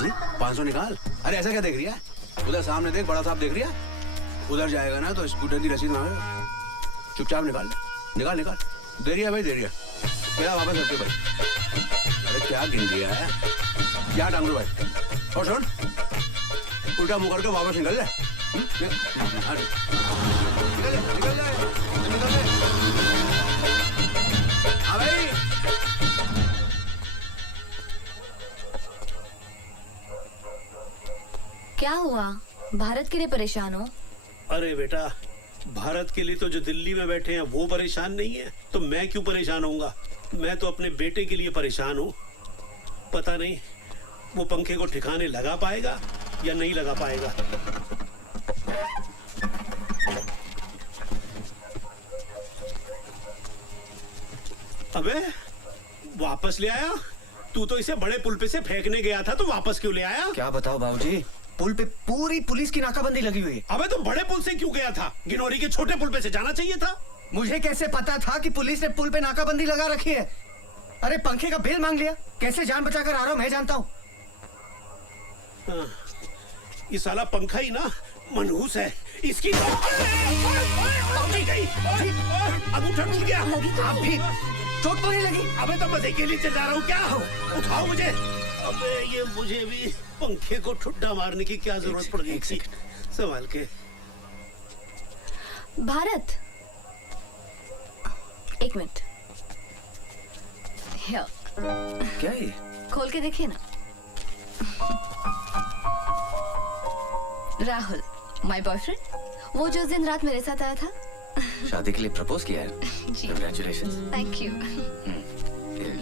जी 500 निकाल। अरे ऐसा क्या देख रही है? उधर सामने देख, बड़ा साहब देख रही है। उधर जाएगा ना तो स्कूटर की रसीद मांगेगा। चुपचाप निकाल दे रही है भाई, दे रही है। मेरा वापस रखते भाई। अरे क्या गिन दिया है? क्या टांग लो भाई। और सुन उल्टा मुंह करके वापस निकल ले। निकल ले। हाँ भाई क्या हुआ? भारत के लिए परेशान हो? अरे बेटा भारत के लिए तो जो दिल्ली में बैठे हैं वो परेशान नहीं है तो मैं क्यों परेशान होऊंगा? मैं तो अपने बेटे के लिए परेशान हूँ। पता नहीं वो पंखे को ठिकाने लगा पाएगा या नहीं लगा पाएगा। अबे वापस ले आया? तू तो इसे बड़े पुल पे से फेंकने गया था, तो वापस क्यों ले आया? क्या बताओ बाबूजी, पुल पे पूरी पुलिस की नाकाबंदी लगी हुई है। अबे तो बड़े पुल से क्यों गया था? गिनौरी के छोटे पुल पे से जाना चाहिए था। मुझे कैसे पता था कि पुलिस ने पुल पे नाकाबंदी लगा रखी है? अरे पंखे का बिल मांग लिया, कैसे जान बचाकर आ रहा हूं मैं जानता हूँ। ये साला पंखा ही ना मनहूस है, इसकी गई। अंगूठा टूट गया। आप भी चोट तो नहीं लगी? अबे तो मजे के लिए चला रहा हूँ क्या? उठाओ मुझे। अबे ये मुझे भी पंखे को ठुड्डा मारने की क्या जरूरत पड़ गई थी? संभाल के। भारत, एक मिनट। क्या ये? खोल के देखिए ना। राहुल, माय बॉयफ्रेंड, वो जो उस दिन रात मेरे साथ आया था। शादी के लिए प्रपोज किया है? जी। Congratulations। Thank you.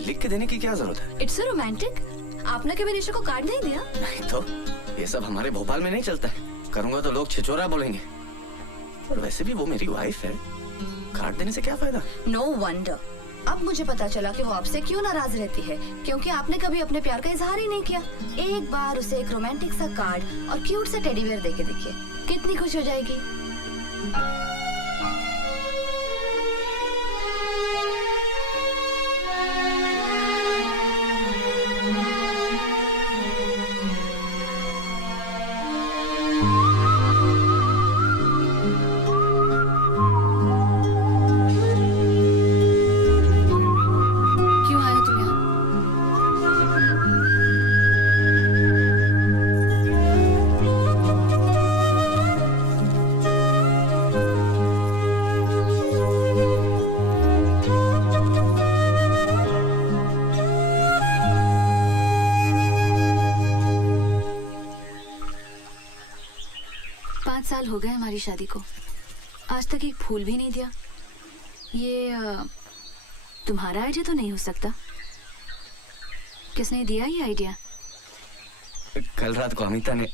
लिख के देने की क्या जरूरत है? It's so romantic. आपने कभी निशा को कार्ड नहीं दिया? नहीं तो, ये सब हमारे भोपाल में नहीं चलता है। करूंगा तो लोग छिछोरा बोलेंगे। और वैसे भी वो मेरी वाइफ है, कार्ड देने से क्या फायदा? No wonder. अब मुझे पता चला कि वो आपसे क्यों नाराज रहती है, क्योंकि आपने कभी अपने प्यार का इजहार ही नहीं किया। एक बार उसे एक रोमांटिक सा कार्ड और क्यूट सा टेडी बियर देके देखिए, कितनी खुश हो जाएगी। क्यों आए तुम यहाँ? 5 साल हो गए हमारी शादी को, आज तक एक फूल भी नहीं दिया। ये तुम्हारा आइडिया तो नहीं हो सकता? किसने दिया ये आइडिया? कल रात को अमिता ने।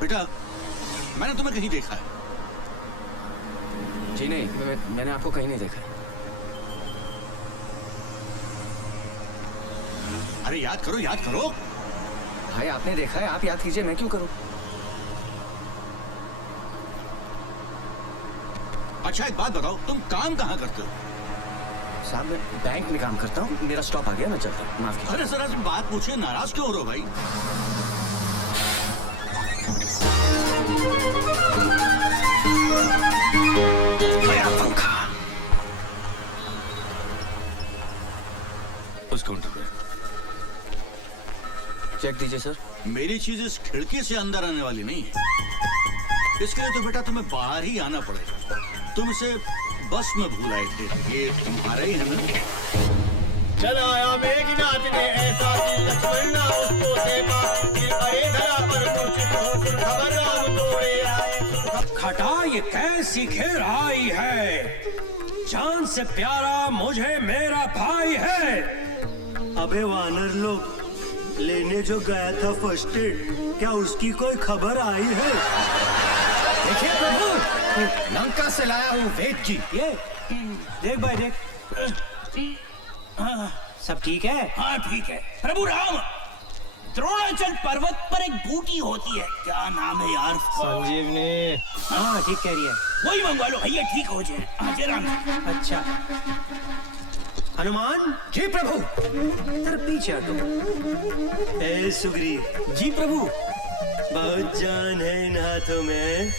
बेटा, मैंने तुम्हें कहीं देखा है? जी नहीं, मैंने आपको कहीं नहीं देखा। अरे याद करो, याद करो। भाई आपने देखा है, आप याद कीजिए, मैं क्यों करूं? अच्छा एक बात बताओ, तुम काम कहाँ करते हो? साहब मैं बैंक में काम करता हूँ, मेरा स्टॉप आ गया, मैं चलता हूँ, माफ कीजिए। अरे जरा तुम बात पूछे, नाराज क्यों हो रहे हो भाई? गया पंखा उस काउंटर पे। चेक दीजिए सर। मेरी चीज इस खिड़की से अंदर आने वाली नहीं है, इसके लिए तो बेटा तुम्हें बाहर ही आना पड़ेगा। तुम इसे बस में भूल आए थे, ये तुम्हारा ही है ना? चला आया मेघनाथ ने ऐसा कि लक्ष्मण ना उसको सेवा, फिर अरे धरा पर मूर्छित होकर खबर राम तोड़े आए। खटा ये कैसी घेर आई है, जान से प्यारा मुझे मेरा भाई है। अबे वानर लोग, लेने जो गया था फर्स्ट एड, क्या उसकी कोई खबर आई है? देखिए प्रभु, लंका से लाया हूँ वेद जी। ये देख भाई देख। सब ठीक है? हाँ ठीक है। प्रभु राम, द्रोणाचल पर्वत पर एक बूटी होती है, क्या नाम है यार? संजीवनी। हाँ ठीक कह रही है। वही मंगवा लो भैया, ठीक हो जाए। हाँ जरा। अच्छा हनुमान जी प्रभु। तेरे पीछे हटो। ए सुग्रीव जी प्रभु। बहुत जान है इन हाथों में।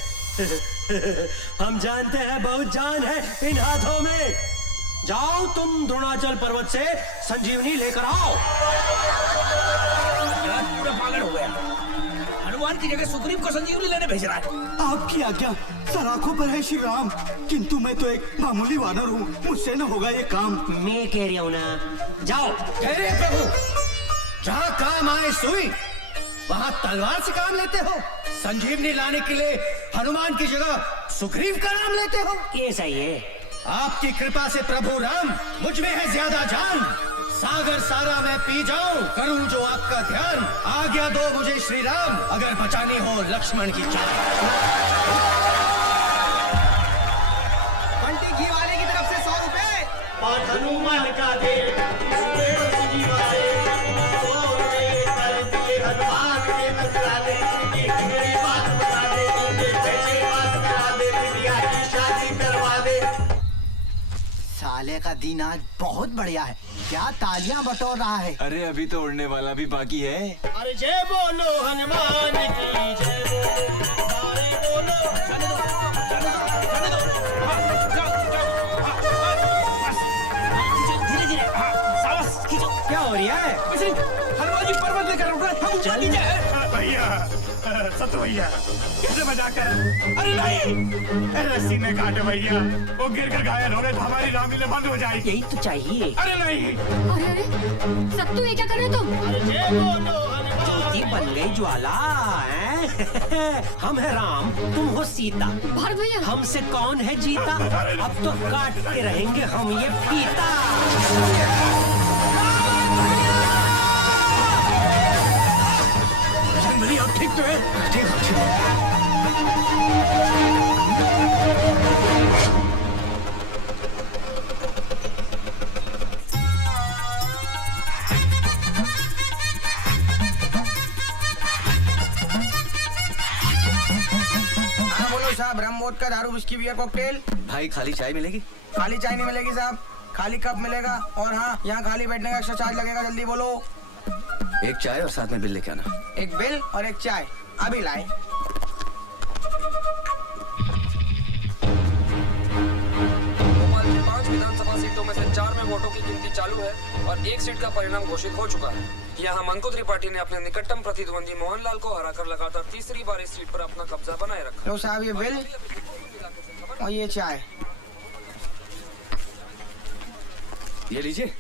हम जानते हैं बहुत जान है इन हाथों में। जाओ तुम द्रोणाचल पर्वत से संजीवनी लेकर आओ। पूरा पागल हो गया, हनुमान की जगह सुग्रीव को संजीवनी लेने भेज रहा है। आपकी आज्ञा, सराखों पर है श्री राम, किंतु मैं तो एक मामूली वानर हूँ, मुझसे न होगा ये काम। मैं कह रही हूँ ना, जाओ। अरे प्रभु, जहाँ काम आए सुई वहाँ तलवार से काम लेते हो। संजीवनी लाने के लिए हनुमान की जगह सुग्रीव का नाम लेते हो। ये सही है। आपकी कृपा से प्रभु राम मुझ में है ज्यादा जान। सागर सारा मैं पी जाऊं, करूं जो आपका ध्यान। आज्ञा दो मुझे श्री राम, अगर बचानी हो लक्ष्मण की जान। बंटी घी वाले की तरफ से 100 रुपए। और हनुमान का दे हनुमान के नजराने एक मेरी बात बता दे, मुझे पैसे पास करा दे, बिटिया की शादी करवा दे। साले का दिन आज बहुत बढ़िया है। क्या तालियां बटोर रहा है। अरे अभी तो उड़ने वाला भी बाकी है। अरे जय बोलो हनुमान की जय बोलो, सारे बोलो। जाने दो, जाने दो, जाने दो। हाँ, जाओ, जाओ, हाँ, बस। धीरे धीरे, हाँ, सावस खींचो। क्या हो रहा है? हनुमान जी पर्वत लेकर उड़ रहे, हम ऊपर नीचे हैं। भैया, सत्तू भैया, कैसे मजाक कर? अरे नहीं, रस्सी में काटो भैया, वो गिर कर घायल हो गए तो हमारी रामलीला बंद हो जाएगी। यही तो चाहिए। अरे नहीं। अरे अरे सत्तू ये क्या कर रहे हो तुम? अरे जय बोलो हनुमान। ज्योति बन गई ज्वाला हैं? हम है राम, तुम हो सीता। भारत भैया, हमसे कौन है जीता? अब तो काट के रहेंगे हम ये फीता। अब ठीक तो है? ठीक है, ठीक है। हाँ बोलो साहब, रम वोदका दारू विस्की बियर कॉकटेल। भाई खाली चाय मिलेगी? खाली चाय नहीं मिलेगी साहब, खाली कप मिलेगा। और हाँ, यहाँ खाली बैठने का एक्स्ट्रा चार्ज लगेगा। जल्दी बोलो। एक चाय और साथ में बिल लेके आना। एक बिल और एक चाय अभी लाए। भोपाल की 5 विधानसभा सीटों में से 4 में वोटों की गिनती चालू है और एक सीट का परिणाम घोषित हो चुका है। यहाँ मंकोत्री पार्टी ने अपने निकटतम प्रतिद्वंदी मोहनलाल को हराकर लगातार तीसरी बार इस सीट पर अपना कब्जा बनाए रखा। लो साहब ये बिल और ये चाय। ये लीजिए।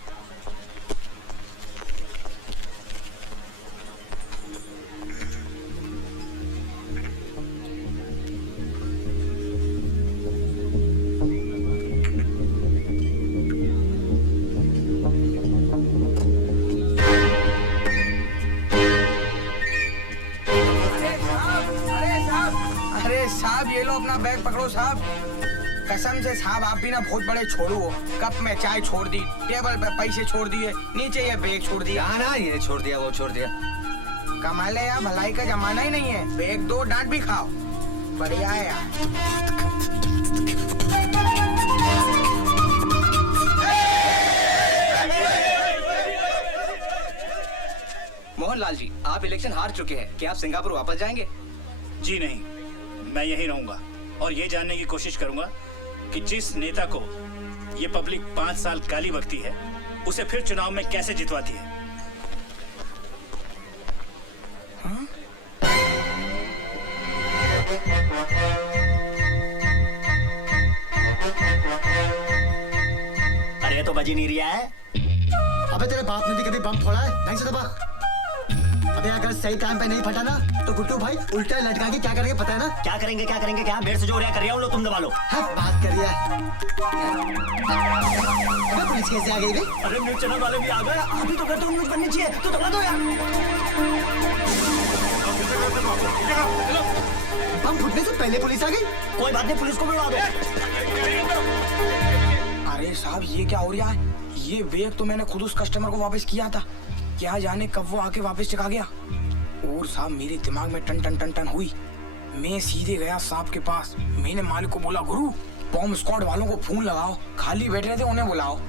अरे साहब ये लो अपना बैग पकड़ो साहब। कसम से साहब आप भी ना बहुत बड़े छोड़ू हो। कप में चाय छोड़ दी, टेबल पे पैसे छोड़ दिए, नीचे ये बैग छोड़ दिया। ना ये छोड़ दिया वो छोड़ दिया। कमाल है यार, भलाई का जमाना ही नहीं है। बैग दो, डांट भी खाओ। बढ़िया है यार। मोहनलाल जी, आप इलेक्शन हार चुके हैं, क्या आप सिंगापुर वापस जाएंगे? जी नहीं, मैं यहीं रहूंगा और ये जानने की कोशिश करूंगा कि जिस नेता को ये पब्लिक 5 साल गाली बकती है उसे फिर चुनाव में कैसे जितवाती है। अरे तो बज ही नहीं रहा है। अबे तेरे बाप ने भी कभी बम फोड़ा है? नहीं से दबा। अबे अगर सही टाइम पे नहीं फटा ना तो गुड्डू भाई उल्टा लटका के क्या करेंगे पता है ना? क्या करेंगे क्या? मेरे से जो रहा कर रहा हूँ लो तुम दबा लो। हाँ, बात करिए। अबे पुलिस कैसे आ गई रे? अरे न्यूज चैनल वाले भी आ गए। अभी तो कहते हो न्यूज बननी चाहिए तो दबा दो यार। बम फुटने से पहले पुलिस आ गई। कोई बात नहीं, पुलिस को बुला दो। अरे साहब ये क्या हो रहा है? ये बैग तो मैंने खुद उस कस्टमर को वापस किया था, क्या जाने कब वो आके वापस चका गया। और साहब मेरे दिमाग में टन टन टन टन हुई। मैं सीधे गया साहब के पास। मैंने मालिक को बोला, गुरु बॉम्ब स्क्वाड वालों को फोन लगाओ, खाली बैठ रहे थे उन्हें बुलाओ।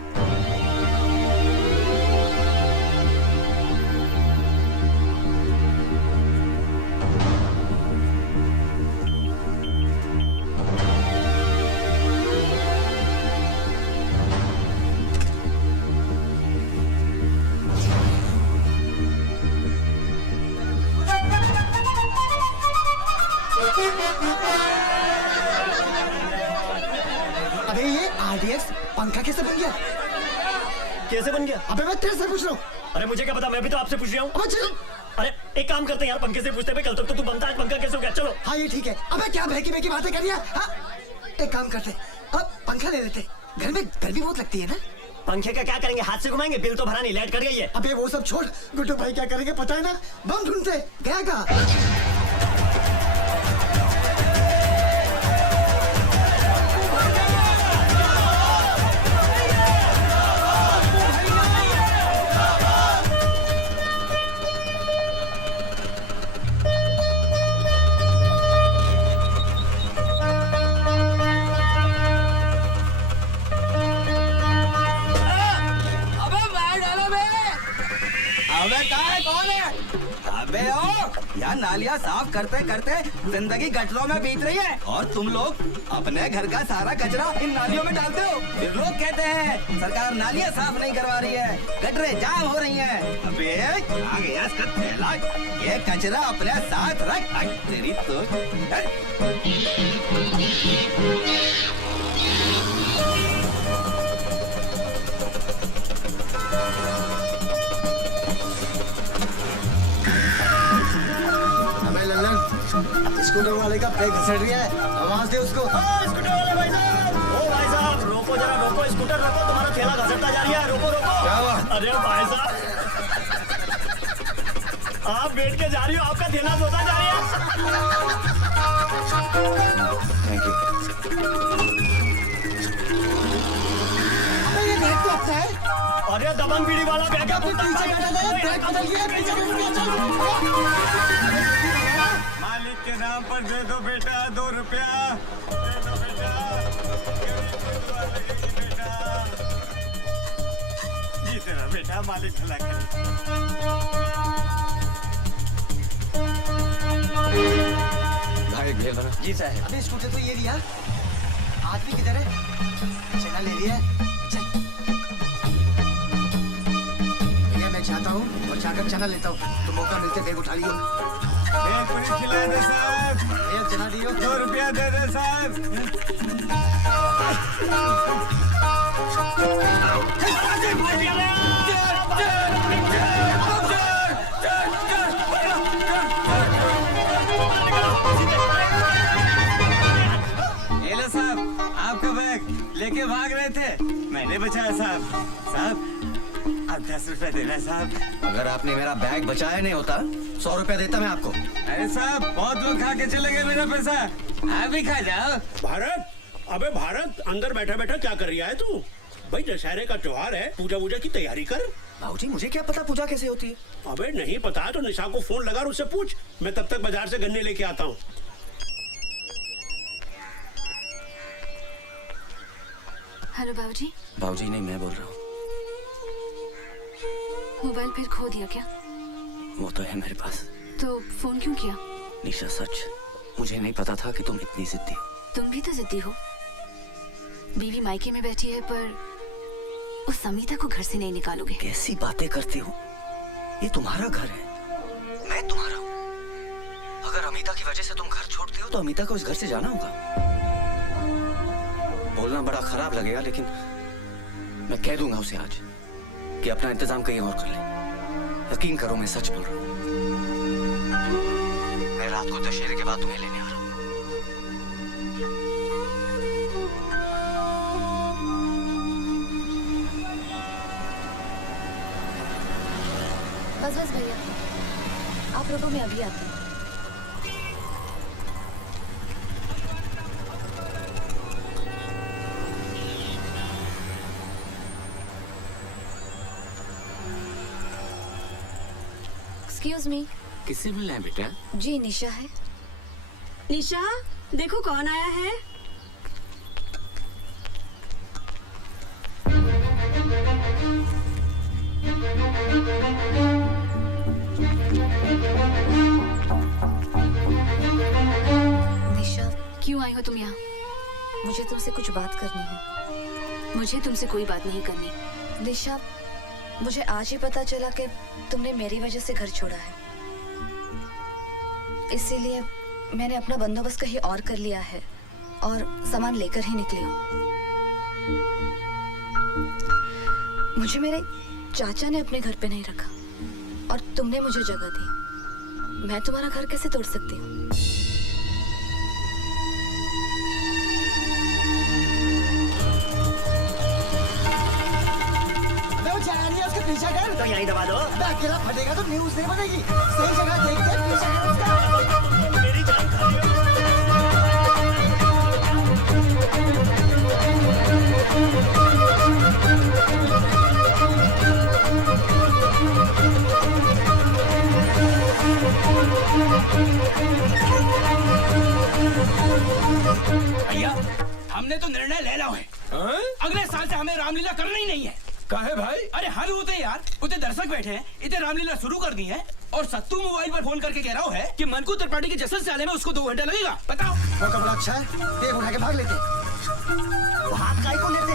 अबे ये RDX पंखा कैसे बन गया? कैसे बन गया? अबे मैं तेरे से पूछ रहा हूँ। अरे मुझे क्या पता, मैं भी तो आपसे पूछ रहा हूँ। अबे चलो। अरे एक काम करते हैं यार, पंखे से पूछते हैं। कल तक तो तू बनता है, पंखा कैसे हो गया? चलो। हाँ ये ठीक है। अबे क्या बहकी बहकी बातें कर रही है? हाँ? एक काम करते, अब पंखा ले लेते। घर में गर्मी बहुत लगती है ना। पंखे का क्या करेंगे? हाथ से घुमाएंगे? बिल तो भरा नहीं, लाइट कट गई है। अबे वो सब छोड़, गुड्डू भाई क्या करेंगे पता है ना? बम ढूंढते। गया कहाँ? अबे ओ, यार नालियाँ साफ करते करते जिंदगी गटरों में बीत रही है और तुम लोग अपने घर का सारा कचरा इन नालियों में डालते हो। फिर लोग कहते हैं सरकार नालियाँ साफ नहीं करवा रही है, गटरें जाम हो रही हैं। अबे आ गया इसका थैला, ये कचरा अपने साथ रख। तेरी तो स्कूटर वाले का ब्रेक घसट रही है, आवाज दे उसको। स्कूटर वाले भाई साहब, ओ भाई साहब रोको जरा, रोको स्कूटर रोको, तुम्हारा थैला घसटता जा रहा है, रोको रोको। क्या हुआ? अरे भाई साहब आप बैठ के जा रही हो, आपका थैला धोता जा रही है। Thank you. ये बैग तो अच्छा है। अरे दबंग बीड़ी वाला बैग है, पीछे बैठा था, ब्रेक बदल गया, पीछे मालिक के नाम पर दे दो बेटा 2 रुपया, दे दो बेटा, बेटा जीते रहो बेटा, मालिक भला करे। भाई भेल भरा। जी साहब। अबे स्कूटर तो ये लिया, आदमी किधर है? चला ले लिया। चल भैया मैं जाता हूँ और जाकर चना लेता हूँ, तो मौका मिलते बैग उठा लियो। एक पूरी खिला दे साहब, भैया चना दियो। 2 रुपया दे दे साहब। ये लो साहब, आपका बैग लेके भाग रहे थे, मैंने बचाया साहब। साहब आप 10 रुपया देना साहब। अगर आपने मेरा बैग बचाया नहीं होता 100 रुपया देता मैं आपको। अरे साहब बहुत लोग खा के चले गए मेरा पैसा, आप भी खा जाओ। भारत, अबे भारत अंदर बैठा बैठा क्या कर रहा है तू? भाई दशहरे का त्योहार है, पूजा वूजा की तैयारी कर। बाबूजी मुझे क्या पता पूजा कैसे होती है? अबे नहीं पता तो निशा को फोन लगा और उससे पूछ, मैं तब तक बाजार से गन्ने लेके आता हूँ। हेलो बाबूजी। बाबूजी नहीं, मैं बोल रहा हूँ। मोबाइल फिर खो दिया क्या? वो तो है मेरे पास। तो फोन क्यों किया? निशा सच, मुझे नहीं पता था कि तुम इतनी जिद्दी हो। तुम भी तो जिद्दी हो। बीवी मायके में बैठी है पर उस समीता को घर से नहीं निकालोगे। कैसी बातें करती हो, ये तुम्हारा घर है, मैं तुम्हारा हूँ। अगर अमिता की वजह से तुम घर छोड़ते हो तो अमिता को इस घर से जाना होगा। बोलना बड़ा खराब लगेगा लेकिन मैं कह दूंगा उसे आज कि अपना इंतजाम कहीं और कर ले। यकीन करो मैं सच बोल रहा हूँ। मैं रात को दशहरे के बाद तुम्हें लेने आ रहा हूँ। बस बस भैया आप रुको, मैं अभी आती हूँ। Excuse me. किससे मिलना है बेटा? जी निशा है। निशा देखो कौन आया है। निशा क्यों आई हो तुम यहाँ? मुझे तुमसे कुछ बात करनी है। मुझे तुमसे कोई बात नहीं करनी। निशा मुझे आज ही पता चला कि तुमने मेरी वजह से घर छोड़ा है, इसीलिए मैंने अपना बंदोबस्त कहीं और कर लिया है और सामान लेकर ही निकली हूँ। मुझे मेरे चाचा ने अपने घर पे नहीं रखा और तुमने मुझे जगह दी। मैं तुम्हारा घर कैसे तोड़ सकती हूँ? उसका पीछा कर तो यहीं दबा दो। अकेला फटेगा तो न्यूज नहीं बनेगी। सही जगह देख के पीछा कर उसका। मेरी जान खा रही हो। भैया हमने तो निर्णय ले लिया है। अगले साल से हमें रामलीला करना ही नहीं है। काहे भाई? अरे हल होते यार, उतने दर्शक बैठे हैं, इतने रामलीला शुरू कर दी है और सत्तू मोबाइल पर फोन करके कह रहा है कि मनकू त्रिपाठी के जश्न से आने में उसको 2 घंटा लगेगा। बताओ। वो कपड़ा अच्छा है, टेप उठा के भाग लेते। भाग काहे को लेते?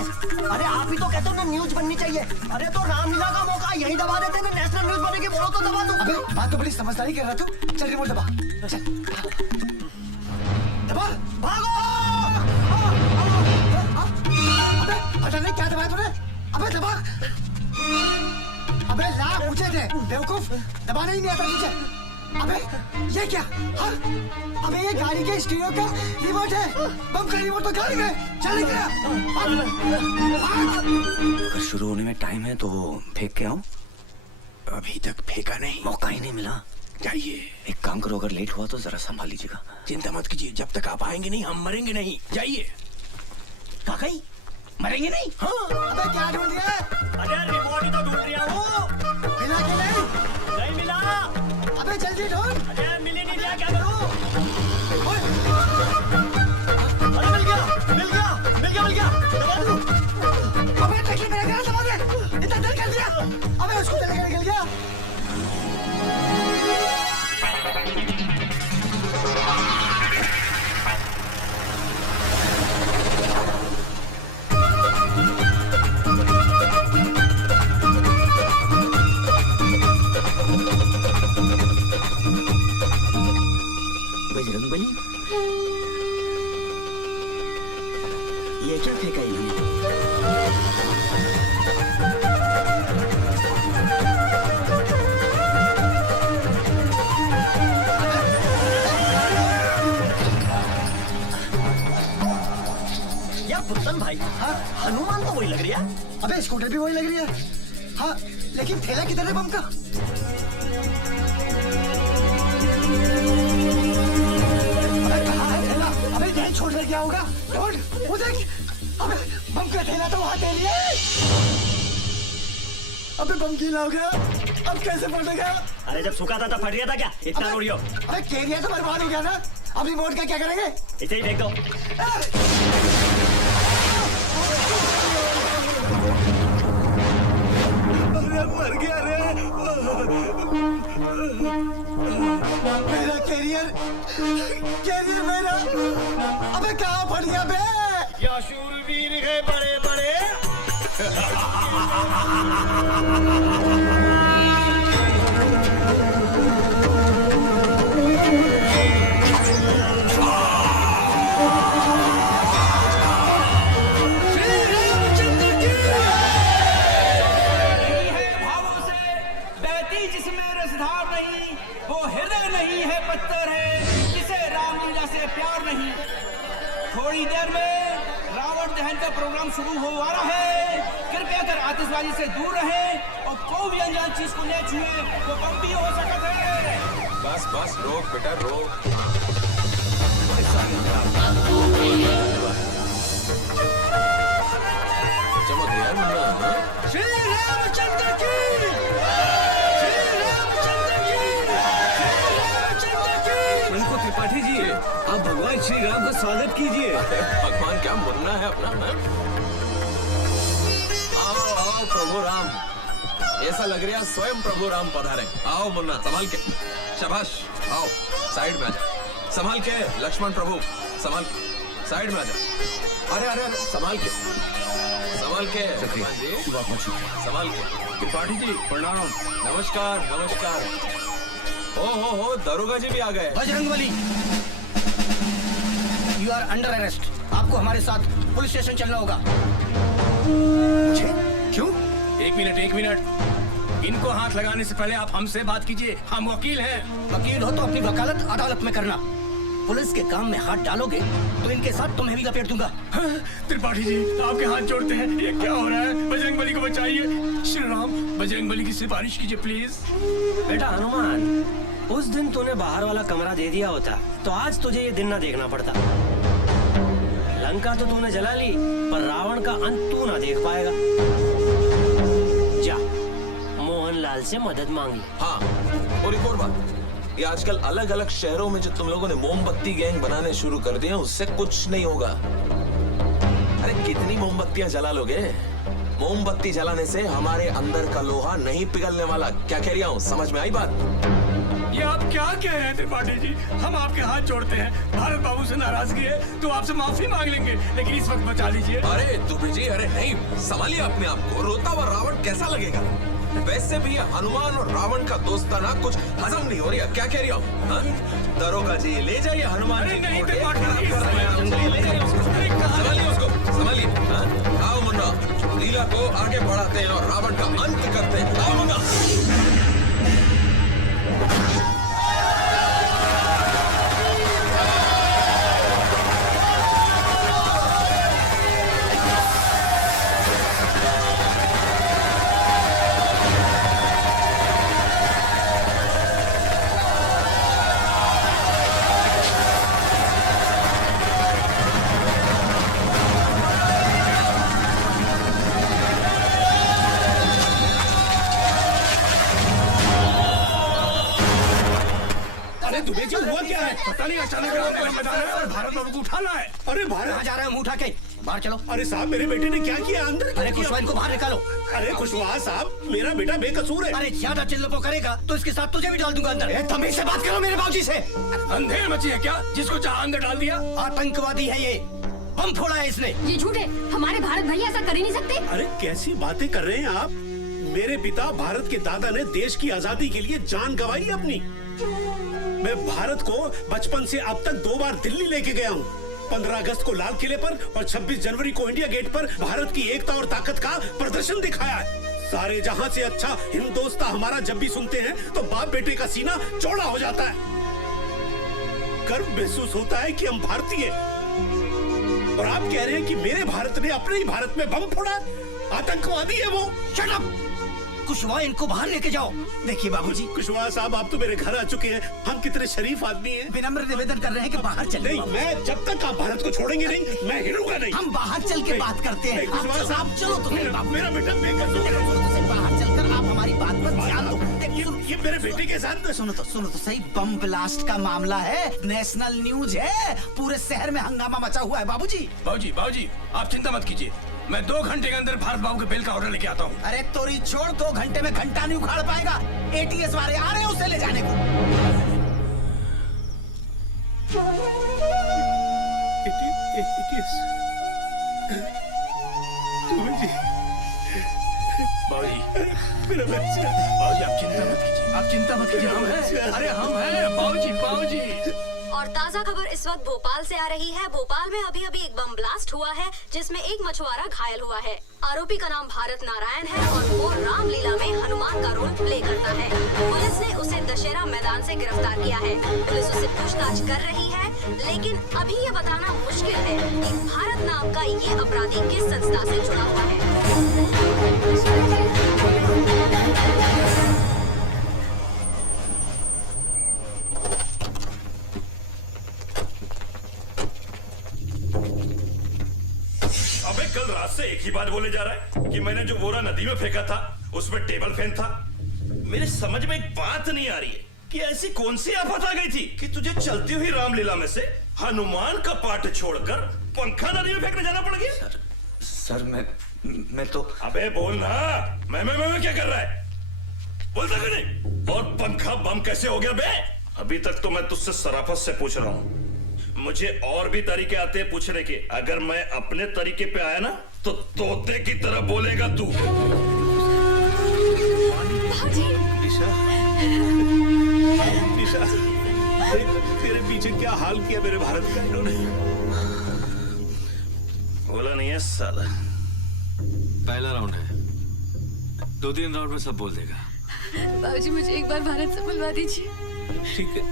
अरे आप ही तो कहते हो ना न्यूज बननी चाहिए। अरे तो रामलीला का मौका यही दबा देते ना, नेशनल न्यूज बनेगी। बोलो तो दबा दो। अबे बात तो बड़ी समझदारी कर रहा तू। चल रिमोट दबा। चल दबा, भागो। अबे पता नहीं क्या दबाया तूने। अबे दबा। अबे ला पूछे थे बेवकूफ, दबाना ही नहीं आता तुझे। अबे ये क्या? हाँ? अबे ये गाड़ी के स्टीरियो का रिमोट है। बम का रिमोट तो गाड़ी में। चल गया। अगर शुरू होने में टाइम है तो फेंक के आऊं? अभी तक फेंका नहीं, मौका ही नहीं मिला। जाइए। एक काम करो, अगर लेट हुआ तो जरा संभाल लीजिएगा। चिंता मत कीजिए, जब तक आप आएंगे नहीं हम मरेंगे नहीं। जाइए। काकाई मरेंगे नहीं? हाँ। अबे क्या ढूंढ रहा है? अरे रिमोट ही तो ढूंढ रहा हूँ। मिला कि नहीं? नहीं मिला। अबे जल्दी ढूंढ। अरे मिल ही नहीं रहा, क्या करूँ? अरे मिल गया। दबा दूँ? अबे टैक्सी मेरा घर दबा दे। इतना देर कर दिया। अबे उसको लेकर निकल गया। बजरंगबली, ये क्या फेंका इन्होंने? यार पुतन भाई, हाँ हनुमान तो वही लग रही है। अबे स्कूटर भी वही लग रही है। हाँ लेकिन थैला किधर है बम का? अबे कहाँ है थैला? अबे यहीं छोड़ कर गया होगा। ढूंढ, वो देख। अबे बम का थैला तो वहाँ दे लिया। अबे बम गीला हो गया, अब कैसे फटेगा? अरे जब सूखा था तब फट गया था क्या? इतना रो रही हो? अबे केरिया तो बर्बाद हो गया ना। अब रिमोट का क्या करेंगे? इसे ही फेंक दो। अरे मर गया रे। मेरा कैरियर मेरा। अबे कहाँ फट गया बे? या शूरवीर है बड़े बड़े। जिसमें रसधार नहीं, वो हृदय नहीं है, पत्थर है जिसे रामलीला से प्यार नहीं। थोड़ी देर में रावण दहन का प्रोग्राम शुरू हो रहा है। कृपया कर आतिशबाजी से दूर रहें और कोई भी अनजान चीज को न छुए, वो बम भी हो सकता है। बस बस रोक बेटा रोक। चमक गया मुन्ना। श्री रामचंद्र की। मनकू त्रिपाठी जी, आप भगवान श्री राम का स्वागत कीजिए। भगवान क्या मुन्ना है अपना। आओ आओ प्रभु राम, ऐसा लग रहा है स्वयं प्रभु राम पधारे। आओ मुन्ना संभाल के। शाबाश, आओ साइड में आजा। संभाल के लक्ष्मण प्रभु, संभाल साइड में आजा। अरे अरे अरे संभाल के, संभाल के हनुमान जी, संभाल के। त्रिपाठी जी प्रणाम। नमस्कार नमस्कार। हो दरोगा जी भी आ गए। Bajrangbali, you are under arrest. आपको हमारे साथ पुलिस स्टेशन चलना होगा। क्यों? एक मिनट। इनको हाथ लगाने से पहले आप हमसे बात कीजिए, हम वकील हैं। वकील हो तो अपनी वकालत अदालत में करना। पुलिस के काम में हाथ डालोगे तो इनके साथ तुम्हें भी लपेट दूंगा। त्रिपाठी जी, आपके हाथ जोड़ते हैं, ये क्या हो रहा है? बजरंगबली को बचाइए। श्री राम, बजरंगबली की सिफारिश कीजिए प्लीज। बेटा हनुमान, उस दिन तूने बाहर वाला कमरा दे दिया होता तो आज तुझे ये दिन ना देखना पड़ता। लंका तो तूने जला ली, पर रावण का अंत तू ना देख पाएगा। जा मोहनलाल से मदद मांगी। हाँ, और एक और बात, ये आजकल अलग अलग शहरों में जो तुम लोगों ने मोमबत्ती गैंग बनाने शुरू कर दिए, उससे कुछ नहीं होगा। अरे कितनी मोमबत्तियां जला लोगे? मोमबत्ती जलाने से हमारे अंदर का लोहा नहीं पिघलने वाला। क्या कह रहा हूँ, समझ में आई बात? ये आप क्या कह रहे हैं त्रिपाठी जी? हम आपके हाथ जोड़ते हैं। भारत बाबू से नाराजगी है तो आपसे माफी मांग लेंगे, लेकिन इस वक्त बचा लीजिए। अरे दुबे जी, अरे नहीं, संभालिए अपने आप को। रोता हुआ रावण कैसा लगेगा? वैसे भी ये हनुमान और रावण का दोस्ताना कुछ हजम नहीं हो रहा। क्या कह रहा हूँ? दरोगा जी, ले जाइए हनुमान जी। नहीं, संभालिए उसको, संभालिए। आओ मुन्ना, लीला को आगे बढ़ाते हैं और रावण का अंत करते हैं। आओ मुन्ना। दुबे जी, हुआ क्या है? पता नहीं, अचानक और भारत बाबू को उठाना है। अरे बाहर कहाँ जा रहे हैं? मुंह उठा के बाहर चलो। अरे साहब, मेरे बेटे ने क्या किया? अंदर क्यों अरे किया? खुशवा, इनको बाहर निकालो। अरे खुशवा साहब, मेरा बेटा बेकसूर है। अरे ज्यादा चिल्लपो करेगा तो इसके साथ तुझे भी डाल दूंगा अंदर। तमीज से बात करो मेरे बाबूजी से। अंधेर मची है क्या, जिसको चाह अंदर डाल दिया? आतंकवादी है ये, बम फोड़ा है इसने। ये झूठ है, हमारे भारत भैया ऐसा कर ही नहीं सकते। अरे कैसी बातें कर रहे हैं आप? मेरे पिता भारत के दादा ने देश की आजादी के लिए जान गंवाई अपनी। मैं भारत को बचपन से अब तक 2 बार दिल्ली लेके गया हूँ। 15 अगस्त को लाल किले पर और 26 जनवरी को इंडिया गेट पर भारत की एकता और ताकत का प्रदर्शन दिखाया है। सारे जहां से अच्छा हिंदोस्तां हमारा जब भी सुनते हैं तो बाप बेटे का सीना चौड़ा हो जाता है। गर्व महसूस होता है कि हम भारतीय। और आप कह रहे हैं कि मेरे भारत ने अपने ही भारत में बम फोड़ा? आतंकवादी है वो। Shut up! कुशवा, इनको बाहर लेके जाओ। देखिए बाबूजी, कुशवा साहब, आप तो मेरे घर आ चुके हैं। हम कितने शरीफ आदमी हैं। विनम्र निवेदन कर रहे हैं कि बाहर चले। नहीं, मैं जब तक आप भारत को छोड़ेंगे नहीं, मैं हिलूंगा नहीं। हम बाहर चल के बात करते हैं। कुशवा साहब, चलो तो मेरा बेटा बेकसूर है। बाहर चलकर आप हमारी बात पर ध्यान दो। ये मेरे बेटे के साथ सुनो तो सही, बम ब्लास्ट का मामला है, नेशनल न्यूज है, पूरे शहर में हंगामा मचा हुआ है। बाबूजी बाबूजी, आप चिंता मत कीजिए, मैं 2 घंटे के अंदर भारत बाबू के बेल का ऑर्डर लेके आता हूँ। अरे तोरी छोड़, 2 घंटे में घंटा नहीं उखाड़ पाएगा। ATS वाले आ रहे हैं उसे ले जाने को। बाबूजी, मेरा बच्चा। बाबूजी, आप चिंता मत कीजिए, हम हैं। अरे हम हैं बाबूजी। और ताजा खबर इस वक्त भोपाल से आ रही है। भोपाल में अभी अभी एक बम ब्लास्ट हुआ है जिसमें एक मछुआरा घायल हुआ है। आरोपी का नाम भारत नारायण है और वो रामलीला में हनुमान का रोल प्ले करता है। पुलिस ने उसे दशहरा मैदान से गिरफ्तार किया है। पुलिस उससे पूछताछ कर रही है, लेकिन अभी ये बताना मुश्किल है कि भारत नाम का ये अपराधी किस संस्था से जुड़ा हुआ है। अबे कल रात से एक ही बात बोले जा रहा है कि मैंने जो बोरा नदी में फेंका था उसमें टेबल फैन था। मेरे समझ में एक बात नहीं आ रही है कि ऐसी कौन सी आफत आ गई थी कि तुझे चलती हुई रामलीला में से हनुमान का पाठ छोड़कर पंखा नदी में फेंकने जाना पड़ गया। सर मैं तो। अबे बोल ना, मैं क्या कर रहा है? बोलता क्यों नहीं? और पंखा बम कैसे हो गया बे? अभी तक तो मैं तुझसे शराफत से पूछ रहा हूँ। मुझे और भी तरीके आते हैं पूछने के। अगर मैं अपने तरीके पे आया ना तो तोते की तरह बोलेगा तू। निशा, तेरे पीछे क्या हाल किया मेरे भारत का इन्होंने? बोला नहीं है साला। पहला राउंड है, 2-3 राउंड में सब बोल देगा। बाबूजी मुझे एक बार भारत से बुलवा दीजिए। ठीक है,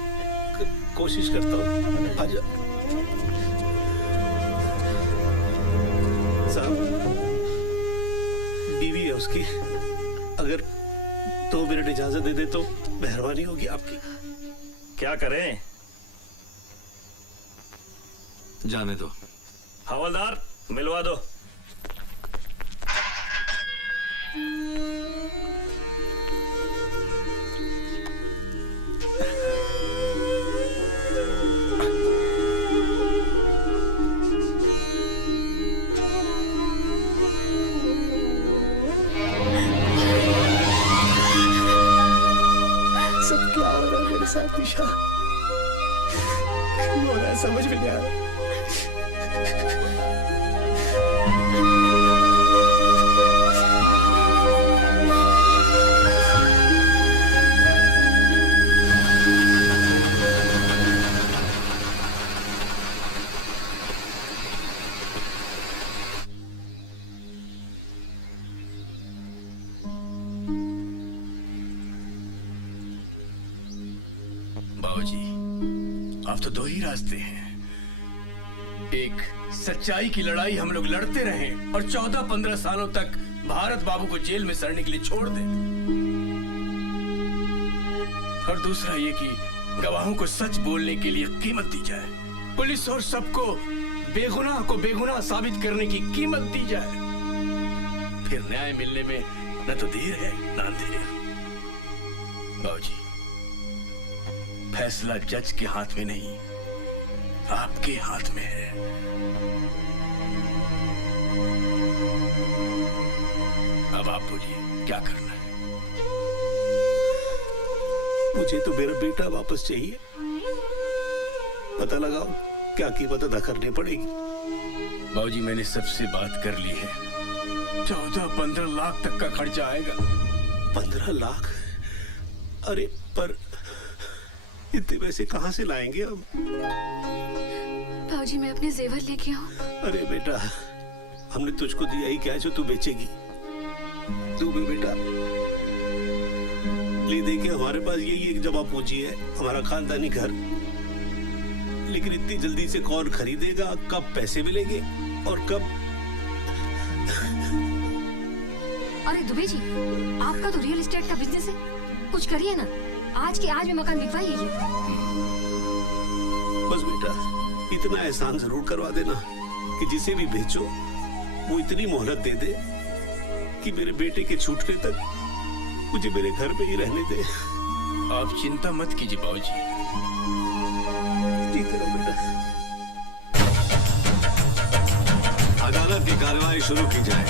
कोशिश करता हूँ। आजा साहब, बीवी है उसकी, अगर 2 मिनट इजाजत दे दे तो मेहरबानी होगी आपकी। क्या करें? जाने दो। हवलदार मिलवा दो। सब क्या हो रहा है मेरे साथ निशा? क्यों हो रहा है समझ में नहीं आ रहा। बाबूजी, अब तो 2 ही रास्ते हैं। एक, सच्चाई की लड़ाई हम लोग लड़ते रहें और 14-15 सालों तक भारत बाबू को जेल में सड़ने के लिए छोड़ दें। और दूसरा ये कि गवाहों को सच बोलने के लिए कीमत दी जाए। पुलिस और सबको बेगुनाह को बेगुनाह साबित करने की कीमत दी जाए। फिर न्याय मिलने में न तो देर है न अंधेर। बाबूजी, फैसला जज के हाथ में नहीं, आपके हाथ में है। अब आप बोलिए, क्या करना है? मुझे तो मेरा बेटा वापस चाहिए। पता लगाओ क्या कीमत अदा करनी पड़ेगी। बाबूजी, मैंने सबसे बात कर ली है। 14-15 लाख तक का खर्चा आएगा। 15 लाख? अरे पर इतने पैसे कहाँ से लाएंगे हम? बाबूजी मैं अपने जेवर लेके आऊं? अरे बेटा, हमने तुझको दिया ही क्या जो तू बेचेगी? तू भी बेटा ले दे के हमारे पास यही एक जमा पूंजी है, हमारा खानदानी घर। लेकिन इतनी जल्दी से कौन खरीदेगा? कब पैसे मिलेंगे और कब? अरे दुबे जी, आपका तो रियल एस्टेट का बिजनेस है, कुछ करिए ना। आज के आज में मकान बिकवाइए। बस बेटा, इतना एहसान जरूर करवा देना कि जिसे भी बेचो वो इतनी मोहलत दे दे कि मेरे बेटे के छूटने तक मुझे मेरे घर पे ही रहने दे। आप चिंता मत कीजिए बाबूजी। ठीक है बेटा। अदालत की कार्रवाई शुरू की जाए।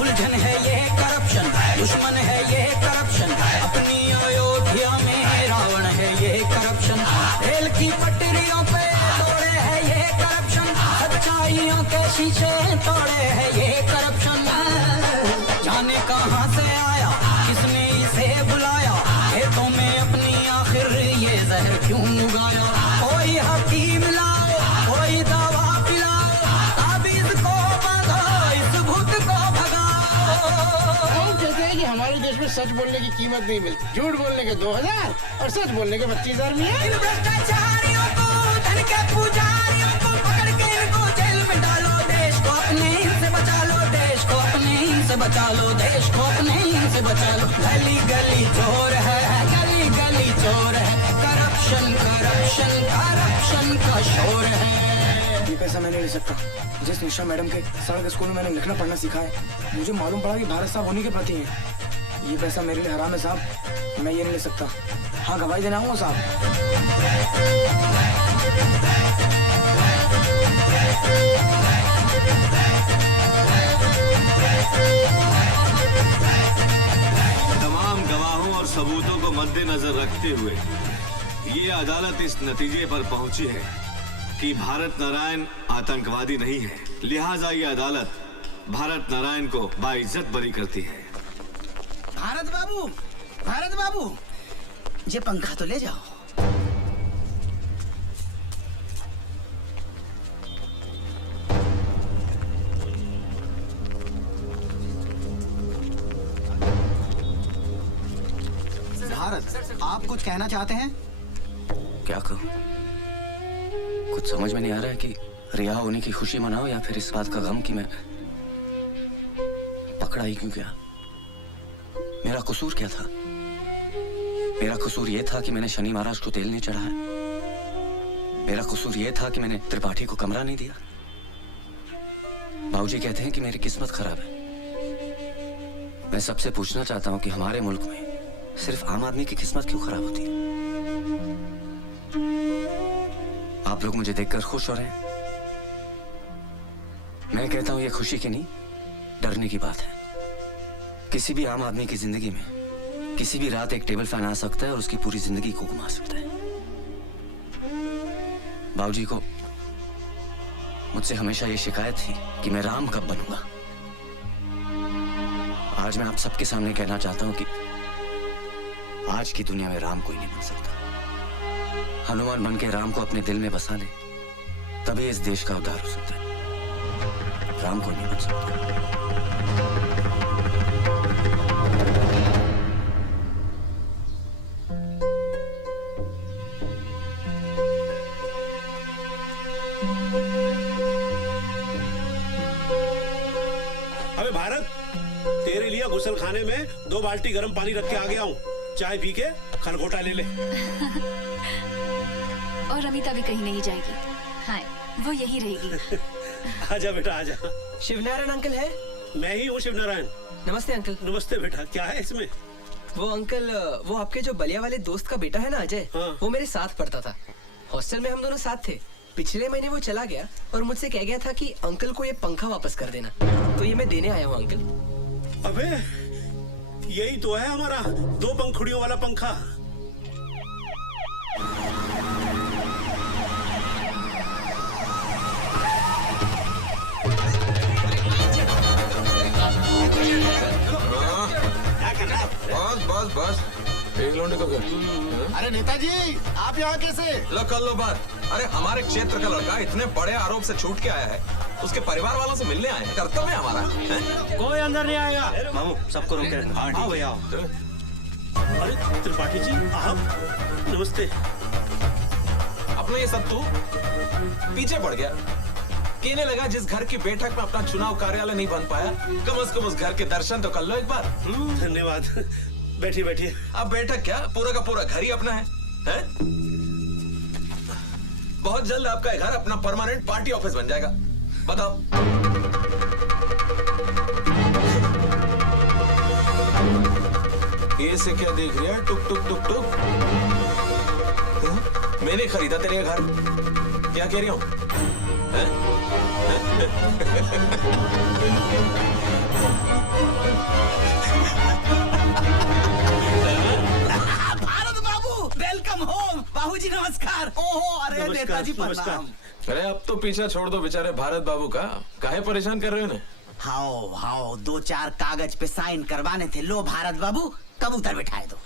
उलझन है ये करप्शन, दुश्मन है ये करप्शन, अपनी अयोध्या में रावण है ये करप्शन, रेल की पटरियों पे तोड़े है ये करप्शन, सच्चाइयों के शीशे तोड़े है ये करप्शन। जाने कहाँ से आया, किसने इसे बुलाया, खेतों में अपनी आखिर ये जहर क्यों उगाया? कोई हकीम लाओ, कोई दवा पिलाओ, ताबीज को बांधो, इस भूत को हम कहते हैं कि हमारे देश में सच बोलने की कीमत नहीं मिलती। झूठ बोलने के 2000 और सच बोलने के 25,000 मिले। इन भ्रष्टाचारियों को, धन के पुजारियों को पकड़ के इनको जेल में डालो। देश को अपने इनसे बचा लो, देश को अपने इनसे बचा लो, देश को अपने इनसे बचा लो। गली गली चोर है, गली गली चोर है, करप्शन करप्शन करप्शन का शोर है। ये पैसा मैं नहीं ले सकता। जिस निशा मैडम के सड़क स्कूल में मैंने लिखना पढ़ना सीखा है, मुझे मालूम पड़ा कि भारत साहब उन्हीं के प्रति है। ये पैसा मेरे लिए हराम है साहब, मैं ये नहीं ले सकता। हाँ, गवाही देना आऊंगा साहब। तमाम मद्देनजर रखते हुए ये अदालत इस नतीजे पर पहुंची है कि भारत नारायण आतंकवादी नहीं है। लिहाजा ये अदालत भारत नारायण को बाइज्जत बरी करती है। भारत बाबू, ये पंखा तो ले जाओ। भारत, आप कुछ कहना चाहते हैं? क्या कहूँ? कुछ समझ में नहीं आ रहा है कि रिहा होने की खुशी मनाओ या फिर इस बात का गम कि मैं पकड़ा ही क्यों गया। मेरा कसूर क्या था? मेरा कसूर यह था कि मैंने शनि महाराज को तेल नहीं चढ़ाया। मेरा कसूर यह था कि मैंने त्रिपाठी को कमरा नहीं दिया। बाबूजी कहते हैं कि मेरी किस्मत खराब है। मैं सबसे पूछना चाहता हूं कि हमारे मुल्क में सिर्फ आम आदमी की किस्मत क्यों खराब होती है? आप लोग मुझे देखकर खुश हो रहे हैं। मैं कहता हूं यह खुशी की नहीं, डरने की बात है। किसी भी आम आदमी की जिंदगी में किसी भी रात एक टेबल फैन आ सकता है और उसकी पूरी जिंदगी को घुमा सकता है। बाबूजी को मुझसे हमेशा ये शिकायत थी कि मैं राम कब बनूंगा। आज मैं आप सबके सामने कहना चाहता हूं कि आज की दुनिया में राम कोई नहीं बन सकता। हनुमान बन के राम को अपने दिल में बसा ले, तभी इस देश का उद्धार हो सकता है। राम कोई नहीं बन सकता। अबे भारत, तेरे लिए गुसल खाने में 2 बाल्टी गर्म पानी रख के आ गया हूँ। चाय पी के खलगोटा ले ले। और अमिता भी कहीं नहीं जाएगी। हाँ, वो यही रहेगी। आजा बेटा आजा। शिवनारायण अंकल है? मैं ही हूँ शिवनारायण। नमस्ते अंकल। नमस्ते बेटा, क्या है इसमें? वो अंकल, वो आपके जो बलिया वाले दोस्त का बेटा है ना अजय, वो मेरे साथ पढ़ता था। हॉस्टल में हम दोनों साथ थे। पिछले महीने वो चला गया और मुझसे कह गया था कि अंकल को ये पंखा वापस कर देना, तो ये मैं देने आया हूँ अंकल। अबे यही तो है हमारा 2 पंखुड़ियों वाला पंखा। बस बस एक लोंडे को कर। अरे नेताजी, आप यहाँ कैसे? लो कर लो बात। अरे हमारे क्षेत्र का लड़का इतने बड़े आरोप से छूट के आया है, उसके परिवार वालों से मिलने आए हैं। कर्तव्य हमारा है। कोई अंदर नहीं आएगा। मामू सबको रोक के आओ भैया। अरे त्रिपाठी जी आप, नमस्ते। अपना ये सब तू पीछे पड़ गया। कहने लगा जिस घर की बैठक में अपना चुनाव कार्यालय नहीं बन पाया, कम से कम उस घर के दर्शन तो कर लो एक बार। धन्यवाद। बैठिए बैठिए। अब बैठक क्या, पूरा का पूरा घर ही अपना है? बहुत जल्द आपका घर अपना परमानेंट पार्टी ऑफिस बन जाएगा। बताओ। ये से क्या देख रही है? टुक टुक टुक टुक। मैंने खरीदा तेरे घर, क्या कह रही हूँ? भारत बाबू, वेलकम होम। बाबूजी नमस्कार। ओहो, अरे नेताजी प्रणाम। अरे अब तो पीछा छोड़ दो बेचारे भारत बाबू का, काहे परेशान कर रहे हो? हाओ हाओ, 2-4 कागज पे साइन करवाने थे। लो भारत बाबू, कबूतर बिठाए दो।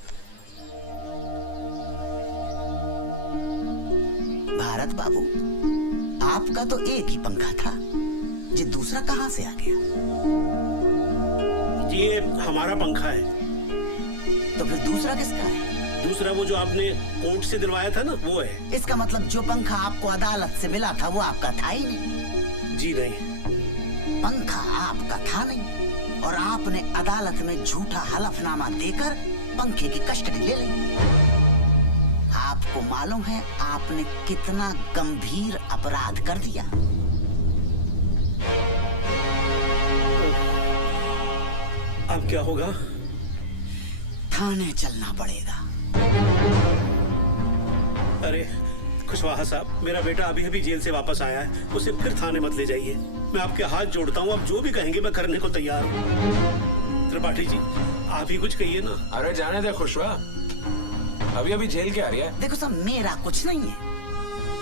भारत बाबू, आपका तो एक ही पंखा था, ये दूसरा कहाँ से आ गया? ये हमारा पंखा है। तो फिर दूसरा किसका है? दूसरा वो जो आपने कोर्ट से दिलवाया था ना, वो है। इसका मतलब जो पंखा आपको अदालत से मिला था वो आपका था ही नहीं? जी नहीं। पंखा आपका था नहीं और आपने अदालत में झूठा हलफनामा देकर पंखे की कस्टडी ले ली। आपको मालूम है आपने कितना गंभीर अपराध कर दिया? अब क्या होगा? थाने चलना पड़ेगा। अरे कुशवाहा साहब, मेरा बेटा अभी अभी जेल से वापस आया है, उसे फिर थाने मत ले जाइए। मैं आपके हाथ जोड़ता हूँ, आप जो भी कहेंगे मैं करने को तैयार हूँ। त्रिपाठी जी आप ही कुछ कहिए ना। अरे जाने दे खुशवा, अभी अभी जेल के आ रही है। देखो साहब, मेरा कुछ नहीं है,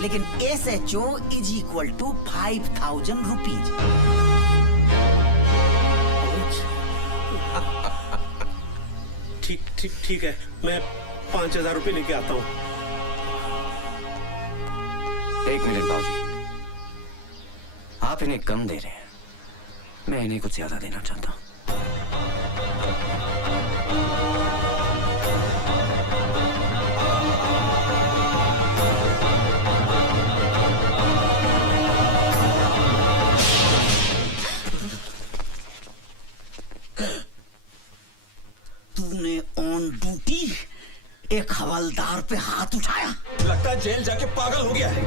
लेकिन SHO is equal to 5,000 rupees. ठीक ठीक ठीक है, मैं 5,000 रुपये लेके आता हूँ। एक मिनट बाबूजी, आप इन्हें कम दे रहे हैं, मैं इन्हें कुछ ज्यादा देना चाहता हूँ। तूने ऑन ड्यूटी एक हवलदार पे हाथ उठाया? लगता है जेल जाके पागल हो गया है।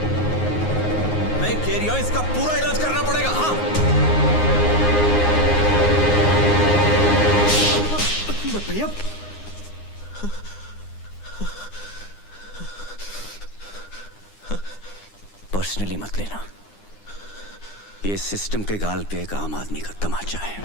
मैं कह रही हूं इसका पूरा इलाज करना पड़ेगा। हाँ भैया, पर्सनली मत लेना, ये सिस्टम के गाल पे एक आम आदमी का तमाचा है।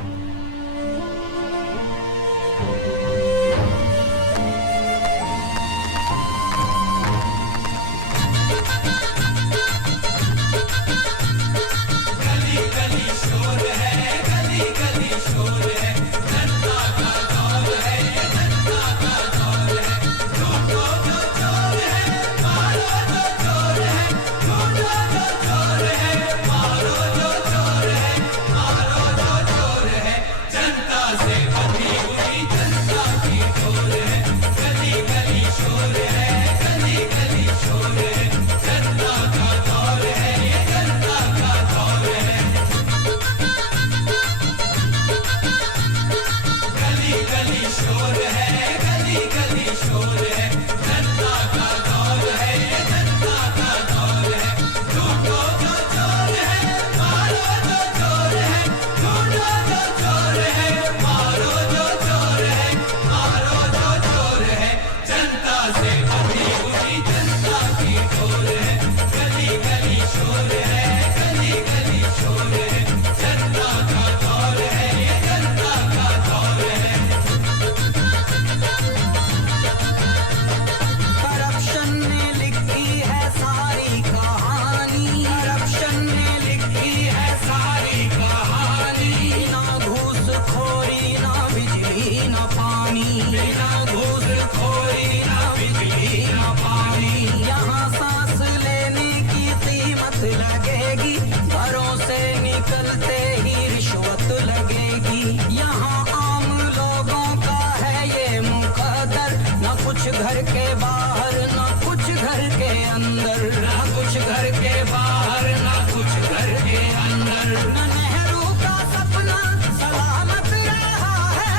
घर के बाहर ना कुछ घर के अंदर, ना कुछ घर के बाहर ना कुछ घर के अंदर। ना नेहरू का सपना सलामत रहा है,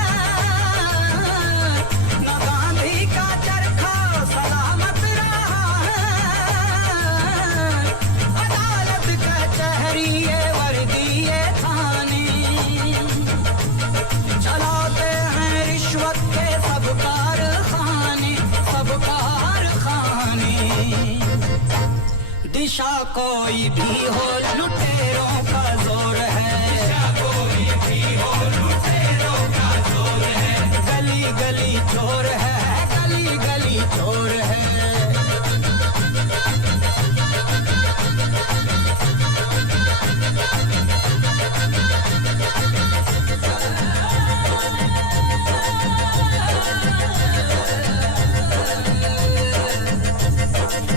ना गांधी का चरखा सलामत रहा है। अदालत कचहरी ये वर्दी ये थाने चलाते हैं रिश्वत के सब कारखाने, सब कारखाने। दिशा कोई भी हो लुटेरों का जोर है, दिशा कोई भी हो लुटेरों का जोर है। गली गली चोर है, गली गली चोर है।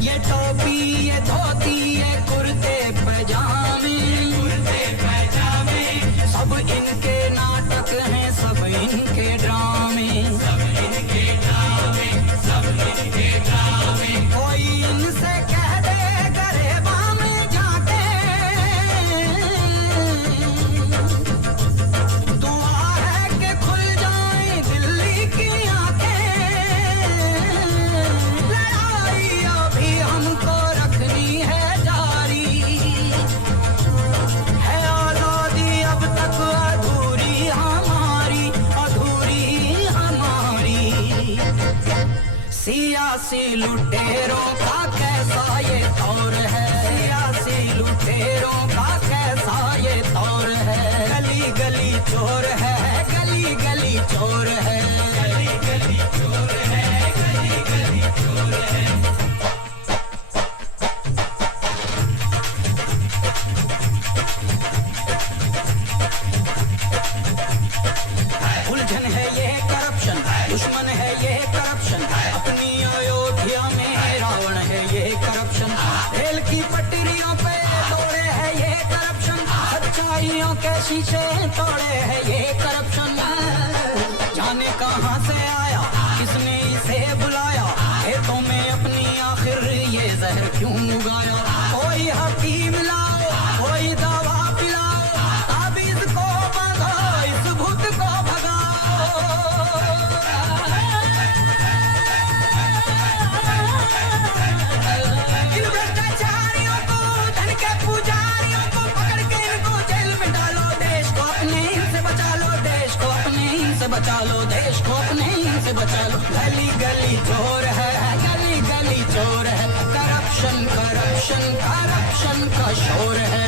ये टोपी ये धोती ये कुर्ते पैजामे, कुर्ते पैजामे सब इनके नाटक हैं, सब इनके ड्रामे, सब इनके ड्रामे, सब इनके ड्रामे। कोई इनसे कह दे गरेबा में जाके दुआ है कि खुल जाए दिल्ली की आंखें। लड़ाई अभी हमको रखनी है जारी, है आजादी अब तक अधूरी हमारी, अधूरी हमारी। सियासी लुटेरों का कैसा ये दौर है, सियासी लुटेरों का कैसा ये दौर है। गली गली चोर है, गली गली चोर है, गली गली चोर है, गली गली चोर भ्रष्टाचारियों के शीशे तोड़े हैं ये करप्शन। जाने कहाँ से आया, किसने इसे बुलाया, खेतों में अपनी आखिर ये जहर क्यों उगाया। कोई हकीम लाओ, कोई दवा पिलाओ, ताबीज को बांधो, इस भूत को भगाओ। इन भ्रष्टाचारियों को, धन के पुजारियों को पकड़ के इनको जेल में डालो। देश को अपने इनसे बचा लो, देश को अपने इनसे बचा लो, देश को अपने इनसे बचा लो। गली गली चोर है, गली गली चोर है, करप्शन करप्शन करप्शन का शोर है।